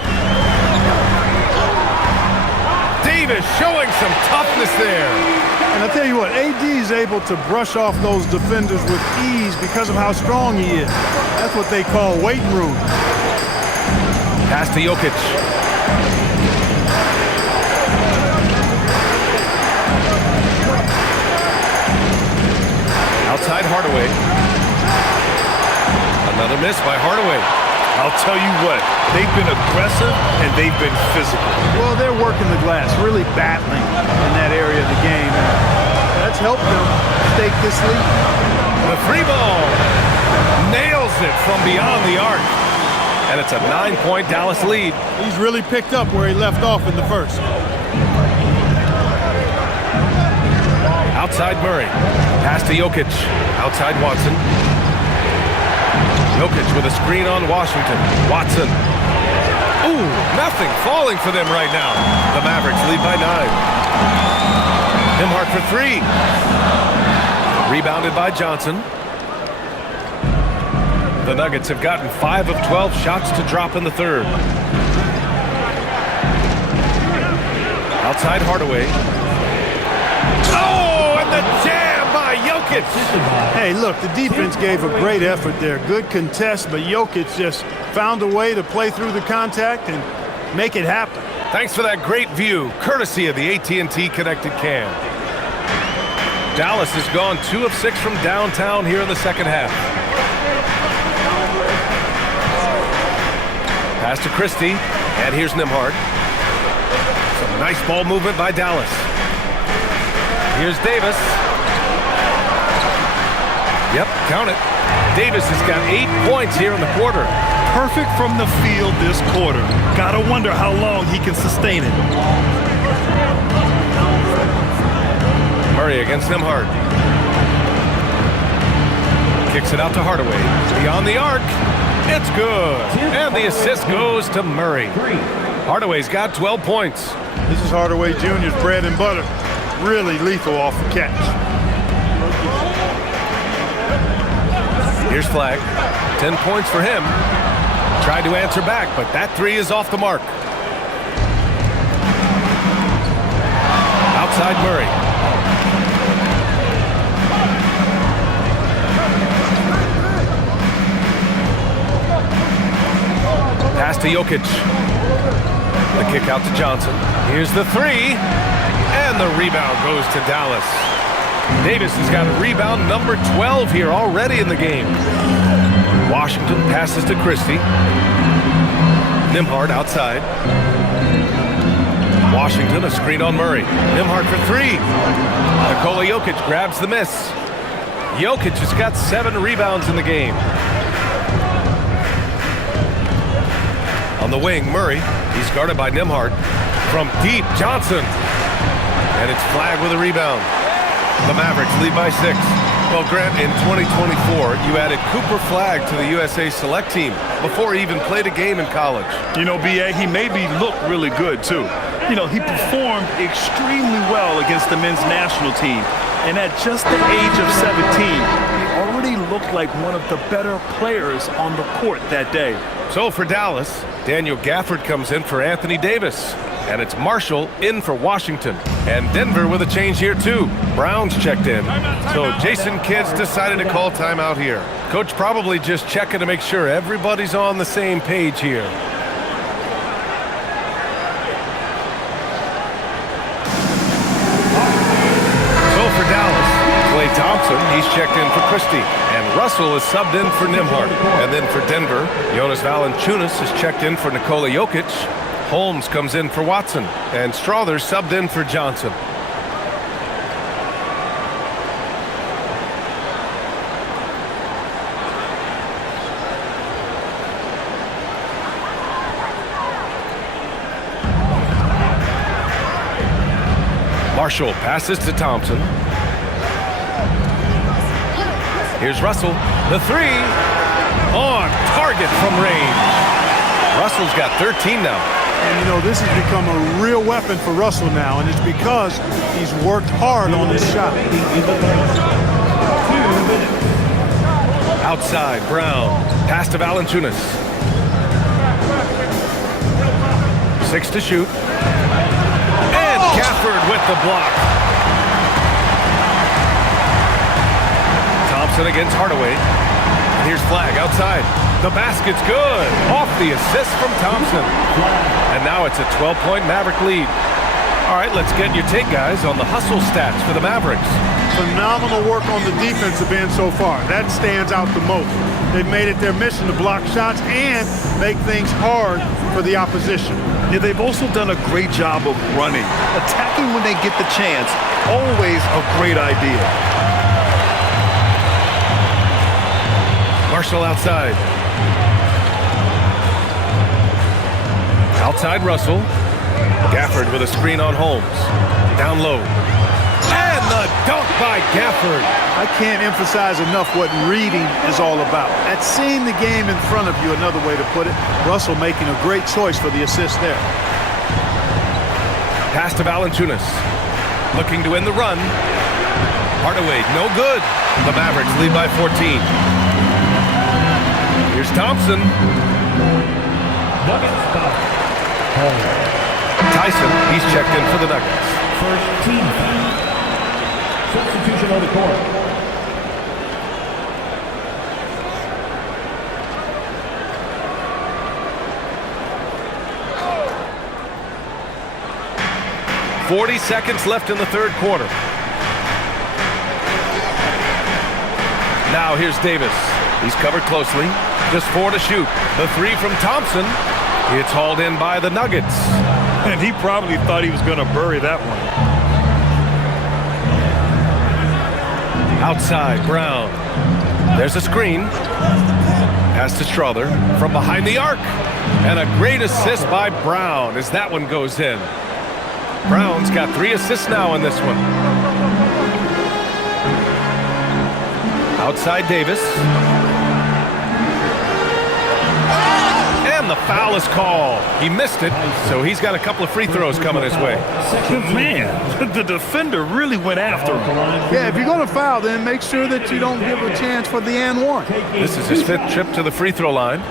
Davis showing some toughness there. And I tell you what, AD is able to brush off those defenders with ease because of how strong he is. That's what they call waiting room. Pass to Jokic. Outside Hardaway. Another miss by Hardaway. I'll tell you what, they've been aggressive and they've been physical. Well, they're working the glass, really battling in that area of the game. That's helped them stake this lead. The 3 ball nails it from beyond the arc. And it's a 9-point Dallas lead. He's really picked up where he left off in the first. Outside Murray. Pass to Jokic. Outside Watson. Jokic with a screen on Washington. Watson. Ooh, nothing falling for them right now. The Mavericks lead by 9. Nembhard for 3. Rebounded by Johnson. The Nuggets have gotten 5 of 12 shots to drop in the third. Outside Hardaway. Oh, and the jam by Jokic. Hey, look, the defense gave a great effort there. Good contest, but Jokic just found a way to play through the contact and make it happen. Thanks for that great view, courtesy of the AT&T Connected Cam. Dallas has gone 2 of 6 from downtown here in the second half. Pass to Christie, and here's Nembhard. Some nice ball movement by Dallas. Here's Davis. Yep, count it. Davis has got 8 points here in the quarter. Perfect from the field this quarter. Gotta wonder how long he can sustain it. Murray against Nembhard. Kicks it out to Hardaway. Beyond the arc. It's good. And the assist goes to Murray. Hardaway's got 12 points. This is Hardaway Jr.'s bread and butter. Really lethal off the catch. Here's Flagg. 10 points for him. Tried to answer back, but that three is off the mark. Outside Murray. Pass to Jokic. The kick out to Johnson. Here's the three. And the rebound goes to Dallas. Davis has got rebound number 12 here already in the game. Washington passes to Christie. Nembhard outside. Washington, a screen on Murray. Nembhard for three. Nikola Jokic grabs the miss. Jokic has got 7 rebounds in the game. On the wing, Murray. He's guarded by Nembhard. From deep, Johnson. And it's Flagg with a rebound. The Mavericks lead by 6. Well, Grant, in 2024, you added Cooper Flagg to the USA Select team before he even played a game in college. You know, B.A., he made me look really good, too. You know, he performed extremely well against the men's national team. And at just the age of 17, he already looked like one of the better players on the court that day. So for Dallas, Daniel Gafford comes in for Anthony Davis. And it's Marshall in for Washington. And Denver with a change here, too. Brown's checked in. So Jason Kidd's decided to call timeout here. Coach probably just checking to make sure everybody's on the same page here. So for Dallas, Klay Thompson, he's checked in for Christie. And Russell is subbed in for Nembhard. And then for Denver, Jonas Valanciunas is checked in for Nikola Jokic. Holmes comes in for Watson, and Strother subbed in for Johnson. Marshall passes to Thompson. Here's Russell. The three on target from range. Russell's got 13 now. And, you know, this has become a real weapon for Russell now, and it's because he's worked hard on this shot. Outside, Brown. Pass to Valanciunas. 6 to shoot. And Gafford with the block. Thompson against Hardaway. And here's Flagg outside. The basket's good. Off the assist from Thompson. And now it's a 12-point Maverick lead. All right, let's get your take, guys, on the hustle stats for the Mavericks. Phenomenal work on the defensive end so far. That stands out the most. They've made it their mission to block shots and make things hard for the opposition. Yeah, they've also done a great job of running. Attacking when they get the chance, always a great idea. Marshall outside. Outside Russell. Gafford with a screen on Holmes. Down low. And the dunk by Gafford. I can't emphasize enough what reading is all about. That's seeing the game in front of you, another way to put it. Russell making a great choice for the assist there. Pass to Valanciunas. Looking to end the run. Hardaway, no good. The Mavericks lead by 14. Here's Thompson. Tyson, he's checked in for the Nuggets. First team foul. Substitution on the court. "40 seconds left in the third quarter. Now here's Davis. He's covered closely. Just 4 to shoot. The 3 from Thompson. It's hauled in by the Nuggets. And he probably thought he was going to bury that one. Outside, Brown. There's a screen. Pass to Strother from behind the arc. And a great assist by Brown as that one goes in. Brown's got 3 assists now in this one. Outside Davis. And the foul is called. He missed it, so he's got a couple of free throws coming his way. Man, the defender really went after him. Yeah, if you're going to foul, then make sure that you don't give a chance for the and one. This is his 5th trip to the free throw line.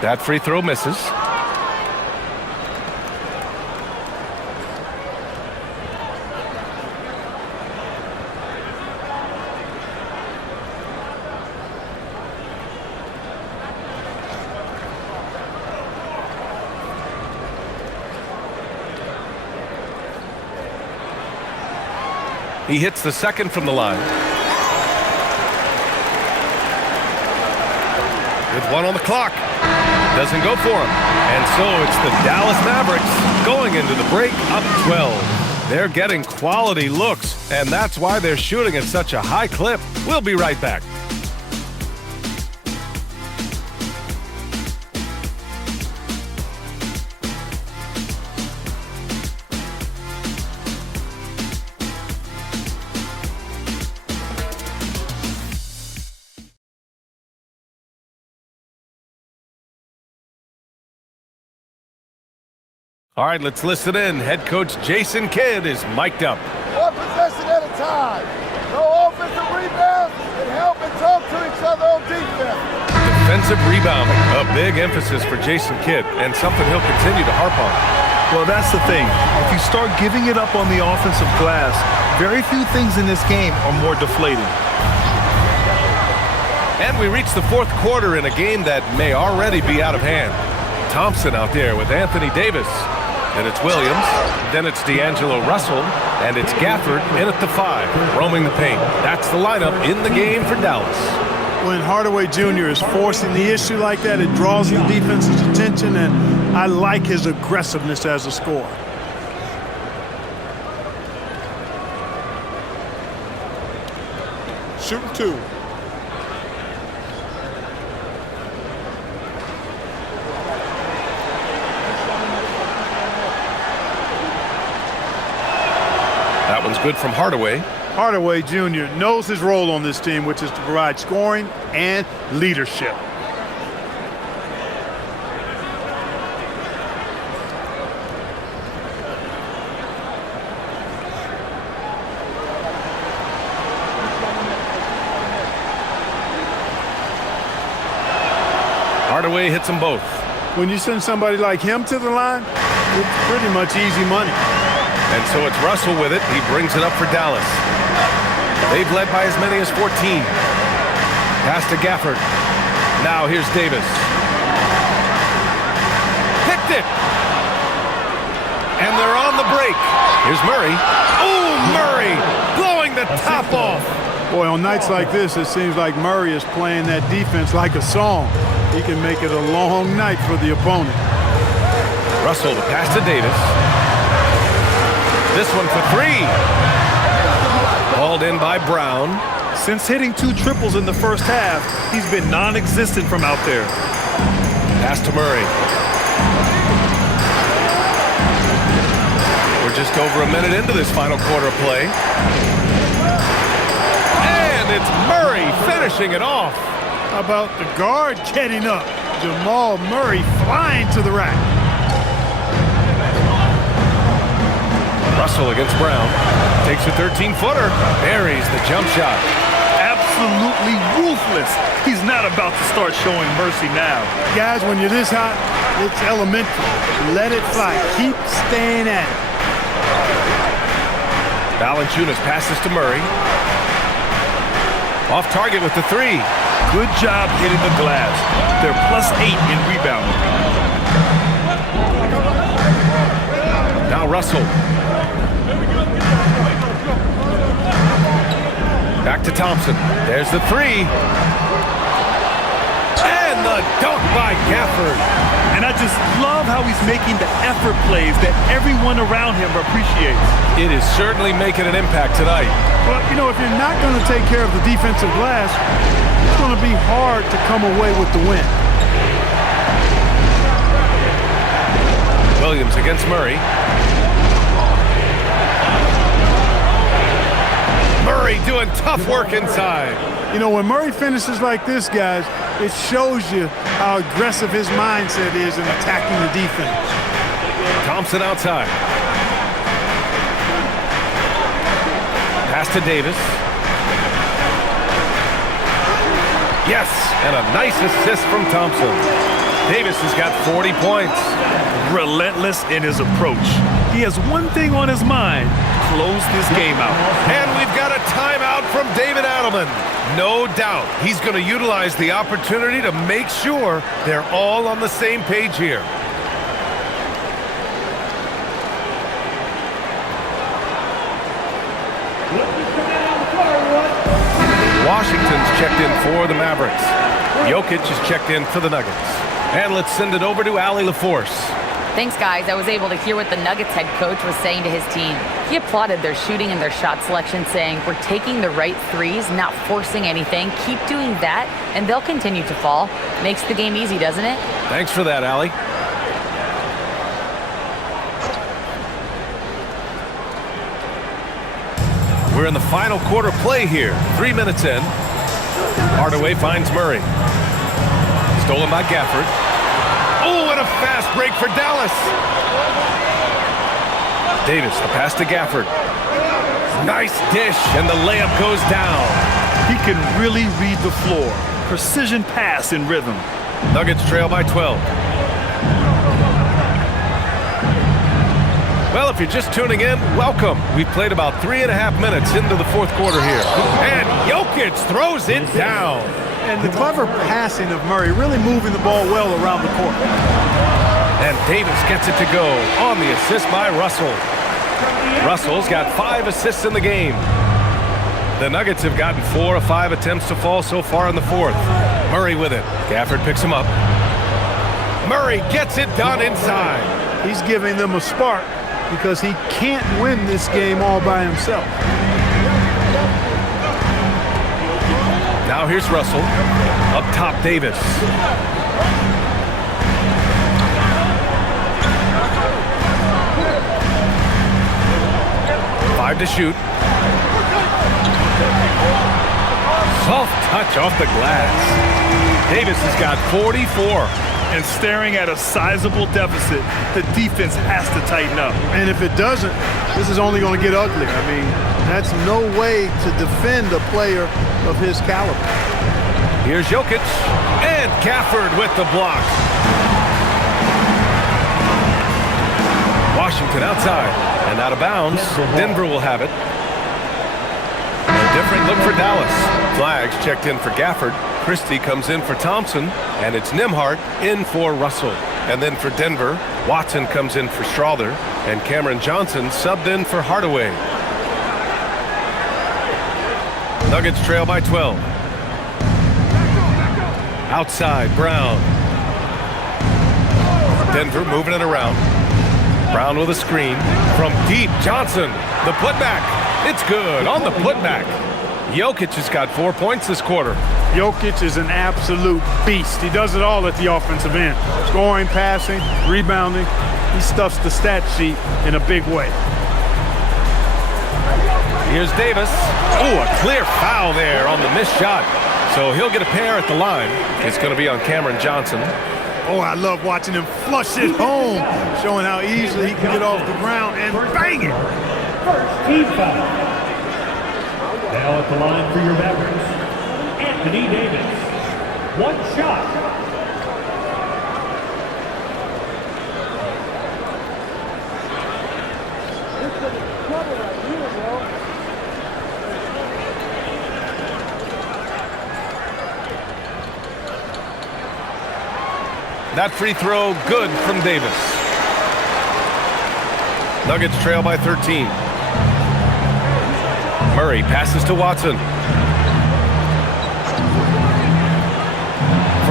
That free throw misses. He hits the second from the line. With 1 on the clock. Doesn't go for him. And so it's the Dallas Mavericks going into the break up 12. They're getting quality looks, and that's why they're shooting at such a high clip. We'll be right back. All right, let's listen in. Head coach Jason Kidd is mic'd up. 1 possession at a time. No offensive rebounds and help and talk to each other on defense. Defensive rebounding, a big emphasis for Jason Kidd, and something he'll continue to harp on. Well, that's the thing. If you start giving it up on the offensive glass, very few things in this game are more deflating. And we reach the 4th quarter in a game that may already be out of hand. Thompson out there with Anthony Davis. Then it's Williams, then it's D'Angelo Russell, and it's Gafford in at the 5, roaming the paint. That's the lineup in the game for Dallas. When Hardaway Jr. is forcing the issue like that, it draws the defense's attention, and I like his aggressiveness as a scorer. Shooting 2. That one's good from Hardaway. Hardaway Jr. knows his role on this team, which is to provide scoring and leadership. Hardaway hits them both. When you send somebody like him to the line, it's pretty much easy money. And so it's Russell with it. He brings it up for Dallas. They've led by as many as 14. Pass to Gafford. Now here's Davis. Picked it. And they're on the break. Here's Murray. Oh, Murray blowing the top off. Boy, on nights like this, it seems like Murray is playing that defense like a song. He can make it a long night for the opponent. Russell, the pass to Davis. This one for 3. Hauled in by Brown. Since hitting 2 triples in the first half, he's been non-existent from out there. Pass to Murray. We're just over a minute into this final quarter of play. And it's Murray finishing it off. How about the guard getting up? Jamal Murray flying to the rack. Russell against Brown. Takes a 13-footer. Buries the jump shot. Absolutely ruthless. He's not about to start showing mercy now. Guys, when you're this hot, it's elementary. Let it fly. Keep staying at it. Valanciunas passes to Murray. Off target with the three. Good job hitting the glass. They're +8 in rebounding. Now Russell. Back to Thompson. There's the three. And the dunk by Gafford. And I just love how he's making the effort plays that everyone around him appreciates. It is certainly making an impact tonight. But, you know, if you're not going to take care of the defensive glass, it's going to be hard to come away with the win. Williams against Murray. Murray doing tough work inside. You know, when Murray finishes like this, guys, it shows you how aggressive his mindset is in attacking the defense. Thompson outside. Pass to Davis. Yes, and a nice assist from Thompson. Davis has got 40 points. Relentless in his approach. He has one thing on his mind: close this game out. And we've got a timeout from David Adelman. No doubt he's going to utilize the opportunity to make sure they're all on the same page here. Washington's checked in for the Mavericks. Jokic is checked in for the Nuggets. And let's send it over to Allie LaForce. Thanks, guys. I was able to hear what the Nuggets head coach was saying to his team. He applauded their shooting and their shot selection, saying, "We're taking the right threes, not forcing anything. Keep doing that, and they'll continue to fall." Makes the game easy, doesn't it? Thanks for that, Allie. We're in the final quarter play here. 3 minutes in. Hardaway finds Murray. Stolen by Gafford. Oh, and a fast break for Dallas. Davis, the pass to Gafford. Nice dish, and the layup goes down. He can really read the floor. Precision pass in rhythm. Nuggets trail by 12. Well, if you're just tuning in, welcome. We've played about 3.5 minutes into the fourth quarter here. And Jokic throws it down. And the clever passing of Murray, really moving the ball well around the court. And Davis gets it to go on the assist by Russell. Russell's got 5 assists in the game. The Nuggets have gotten 4 of 5 attempts to fall so far in the fourth. Murray with it. Gafford picks him up. Murray gets it done inside. He's giving them a spark because he can't win this game all by himself. Now here's Russell. Up top, Davis. Five to shoot. Soft touch off the glass. Davis has got 44. And staring at a sizable deficit, the defense has to tighten up. And if it doesn't, this is only going to get ugly. I mean, that's no way to defend a player of his caliber. Here's Jokic and Gafford with the block. Washington outside and out of bounds. Denver will have it. A different look for Dallas. Flags checked in for Gafford. Christie comes in for Thompson, and it's Nembhard in for Russell. And then for Denver, Watson comes in for Strawther, and Cameron Johnson subbed in for Hardaway. Nuggets trail by 12. Outside, Brown. Denver moving it around. Brown with a screen. From deep, Johnson. The putback. It's good on the putback. Jokic has got 4 points this quarter. Jokic is an absolute beast. He does it all at the offensive end. Scoring, passing, rebounding. He stuffs the stat sheet in a big way. Here's Davis. Oh, a clear foul there on the missed shot. So he'll get a pair at the line. It's going to be on Cameron Johnson. Oh, I love watching him flush it home, showing how easily he can get off the ground and bang it. First team foul. Now at the line for your Mavericks, Anthony Davis. One shot. This is trouble right here, bro. That free throw good from Davis. Nuggets trail by 13. Murray passes to Watson.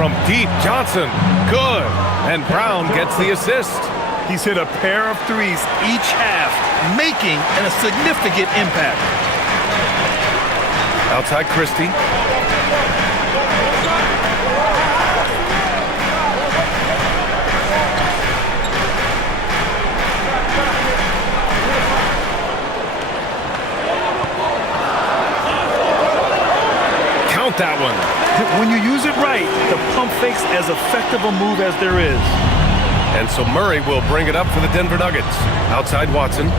From deep, Johnson, good. And Brown gets the assist. He's hit a pair of threes each half, making a significant impact. Outside Christie. Count that one. When you use it right, the pump fake's as effective a move as there is. And so Murray will bring it up for the Denver Nuggets. Outside Watson.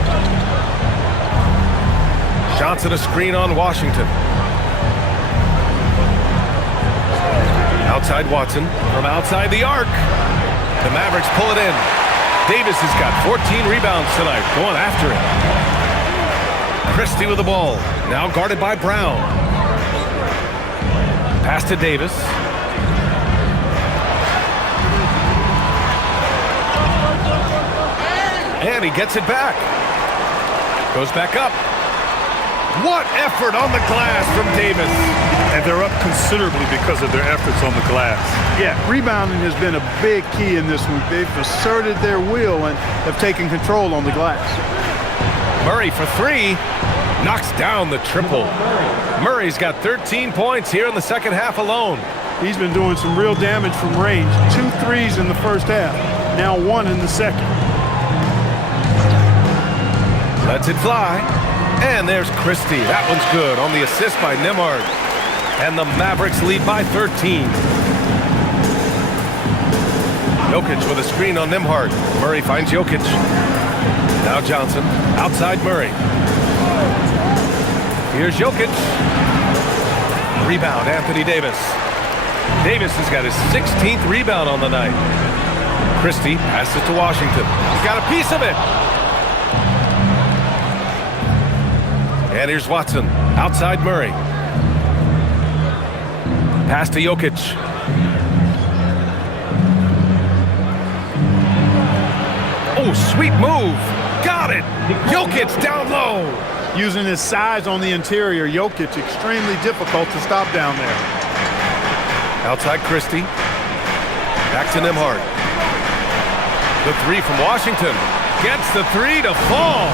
Johnson a screen on Washington. Outside Watson. From outside the arc. The Mavericks pull it in. Davis has got 14 rebounds tonight. Going after it. Christie with the ball. Now guarded by Brown. Pass to Davis. And he gets it back. Goes back up. What effort on the glass from Davis. And they're up considerably because of their efforts on the glass. Yeah, rebounding has been a big key in this one. They've asserted their will and have taken control on the glass. Murray for three. Knocks down the triple. Murray's got 13 points here in the second half alone. He's been doing some real damage from range. 2 threes in the first half. Now 1 in the second. Lets it fly. And there's Christie. That one's good on the assist by Nembhard. And the Mavericks lead by 13. Jokic with a screen on Nembhard. Murray finds Jokic. Now Johnson. Outside Murray. Here's Jokic. Rebound, Anthony Davis. Davis has got his 16th rebound on the night. Christie passes to Washington. He's got a piece of it. And here's Watson. Outside Murray. Pass to Jokic. Oh, sweet move. Got it. Jokic down low. Using his size on the interior, Jokic extremely difficult to stop down there. Outside Christie. Back to Nembhard. The three from Washington. Gets the three to fall.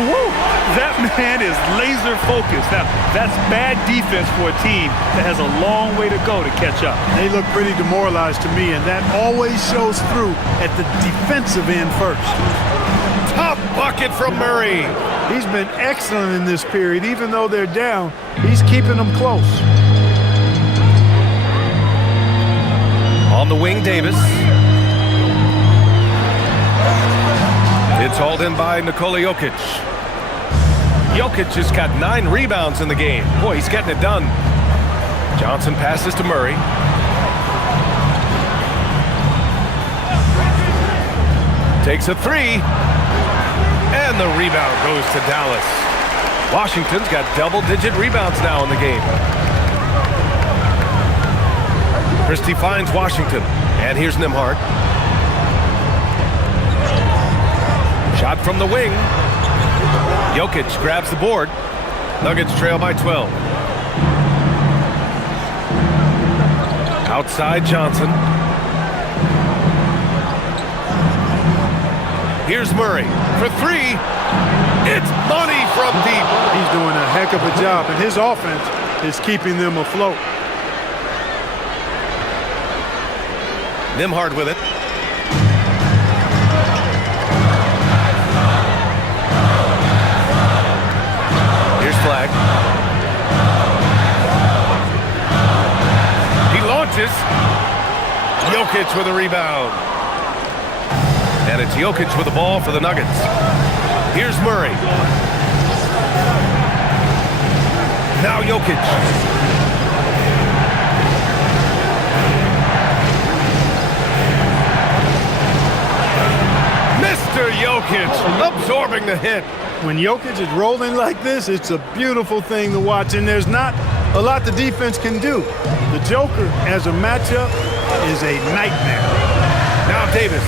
Woo! That man is laser focused. Now, that's bad defense for a team that has a long way to go to catch up. They look pretty demoralized to me, and that always shows through at the defensive end first. Top bucket from Murray. He's been excellent in this period. Even though they're down, he's keeping them close. On the wing, Davis. It's hauled in by Nikola Jokic. Jokic has got 9 rebounds in the game. Boy, he's getting it done. Johnson passes to Murray. Takes a three. And the rebound goes to Dallas. Washington's got double-digit rebounds now in the game. Christie finds Washington. And here's Nembhard. Shot from the wing. Jokic grabs the board. Nuggets trail by 12. Outside Johnson. Here's Murray for three. It's money from deep. He's doing a heck of a job, and his offense is keeping them afloat. Nembhard with it. Here's Flag. He launches. Jokic with a rebound. And it's Jokic with the ball for the Nuggets. Here's Murray. Now Jokic. Mr. Jokic absorbing the hit. When Jokic is rolling like this, it's a beautiful thing to watch, and there's not a lot the defense can do. The Joker as a matchup is a nightmare. Davis.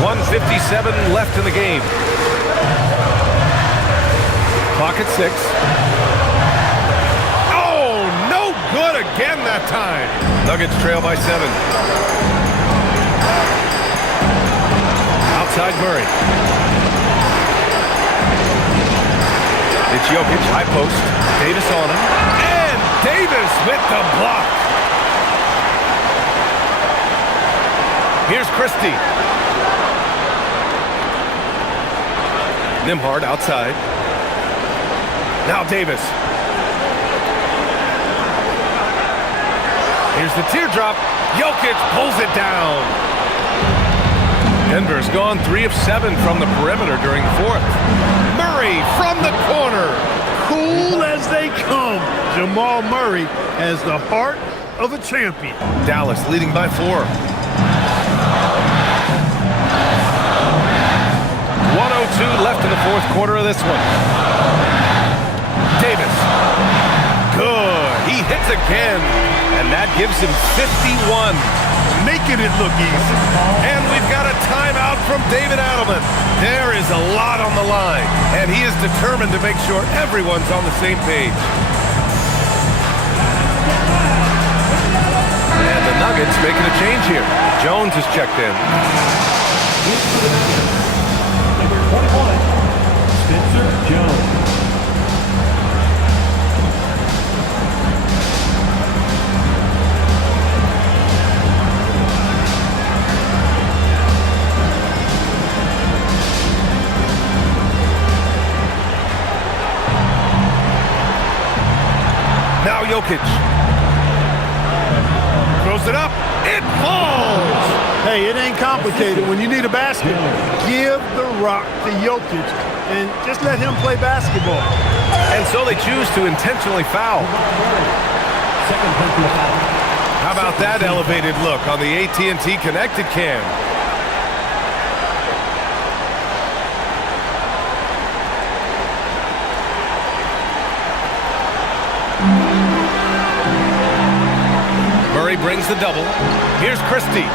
1:57 left in the game. Clock at 6. Oh, no good again that time. Nuggets trail by 7. Outside Murray. It's Jokic, high post. Davis on him. And Davis with the block. Here's Christie. Nembhard outside. Now Davis. Here's the teardrop. Jokic pulls it down. Denver's gone 3 of 7 from the perimeter during the 4th. Murray from the corner. Cool as they come. Jamal Murray has the heart of a champion. Dallas leading by 4. 1:02 left in the 4th quarter of this one. Davis. Good. He hits again. And that gives him 51. Making it look easy. And we've got a timeout from David Adelman. There is a lot on the line. And he is determined to make sure everyone's on the same page. And the Nuggets making a change here. Jones is checked in. Number 21, Spencer Jones. Now Jokic. Throws it up. It falls. Hey, it ain't complicated. When you need a basket, give the rock to Jokic and just let him play basketball. And so they choose to intentionally foul. Second personal foul. How about that elevated look on the AT&T Connected cam? Murray brings the double. Here's Christie.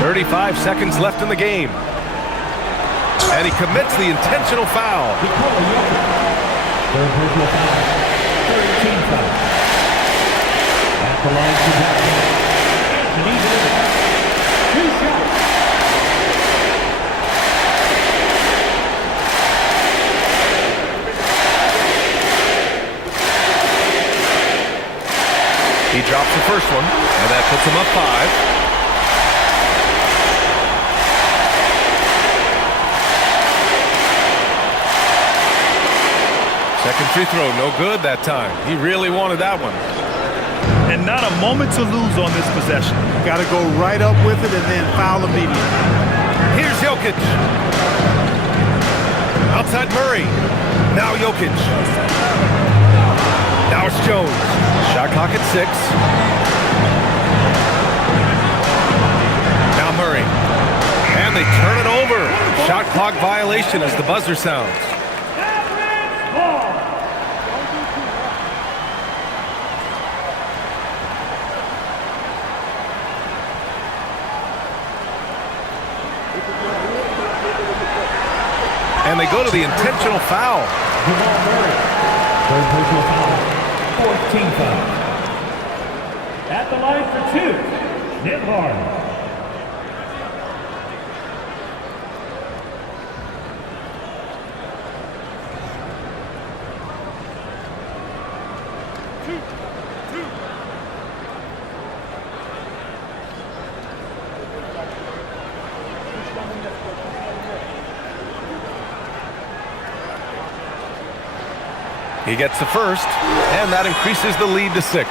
35 seconds left in the game. And he commits the intentional foul. Third personal foul. 13 foul. At the line to Anthony Davis. 2 shots. He drops the first one, and that puts him up 5. Second free throw, no good that time. He really wanted that one. And not a moment to lose on this possession. Got to go right up with it and then foul immediately. Here's Jokic. Outside Murray. Now Jokic. Now it's Jones. Shot clock at 6. Now Murray. And they turn it over. Shot clock violation as the buzzer sounds. And they go to the intentional foul. Jamal Murray. Third personal foul. 14 foul. At the line for 2, Nembhard. He gets the first, and that increases the lead to 6.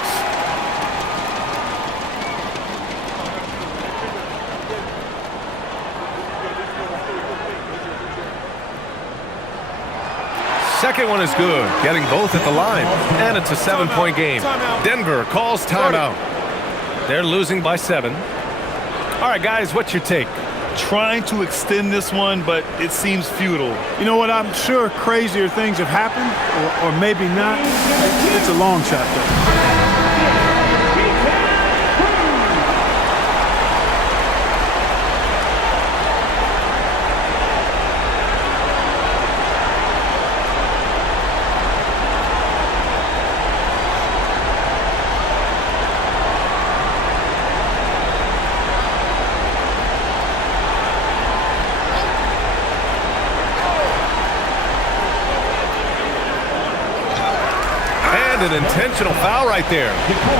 Second one is good, getting both at the line, and it's a 7-point game. Denver calls timeout. They're losing by 7. All right, guys, what's your take? trying to extend this one, but it seems futile. You know what? I'm sure crazier things have happened, or maybe not. It's a long shot, though. An intentional foul right there.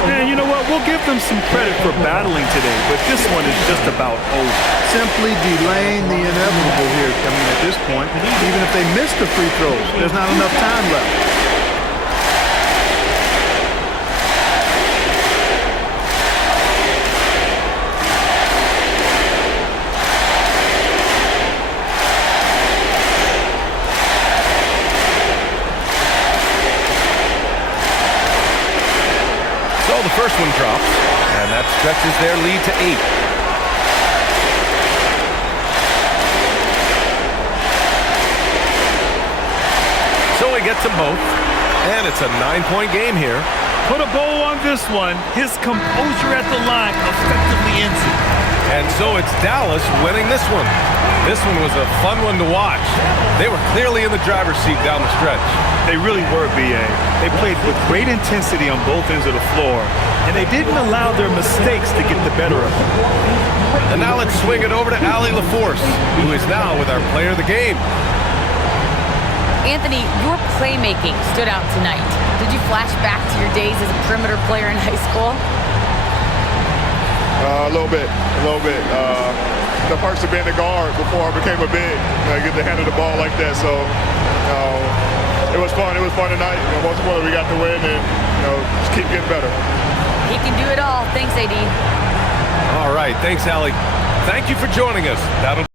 And you know what? We'll give them some credit for battling today, but this one is just about over. Simply delaying the inevitable here. I mean, at this point, even if they miss the free throws, there's not enough time left. The first one drops, and that stretches their lead to 8. So he gets them both, and it's a 9-point game here. Put a bow on this one. His composure at the line effectively ends it. And so it's Dallas winning this one. This one was a fun one to watch. They were clearly in the driver's seat down the stretch. They really were, B.A. They played with great intensity on both ends of the floor, and they didn't allow their mistakes to get the better of them. And now let's swing it over to Allie LaForce, who is now with our player of the game. Anthony, your playmaking stood out tonight. Did you flash back to your days as a perimeter player in high school? A little bit. The perks of being a guard before I became a big. I get to handle the ball like that, so it was fun. It was fun tonight. Most importantly, we got the win, and just keep getting better. He can do it all. Thanks, AD. All right, thanks, Allie. Thank you for joining us. That'll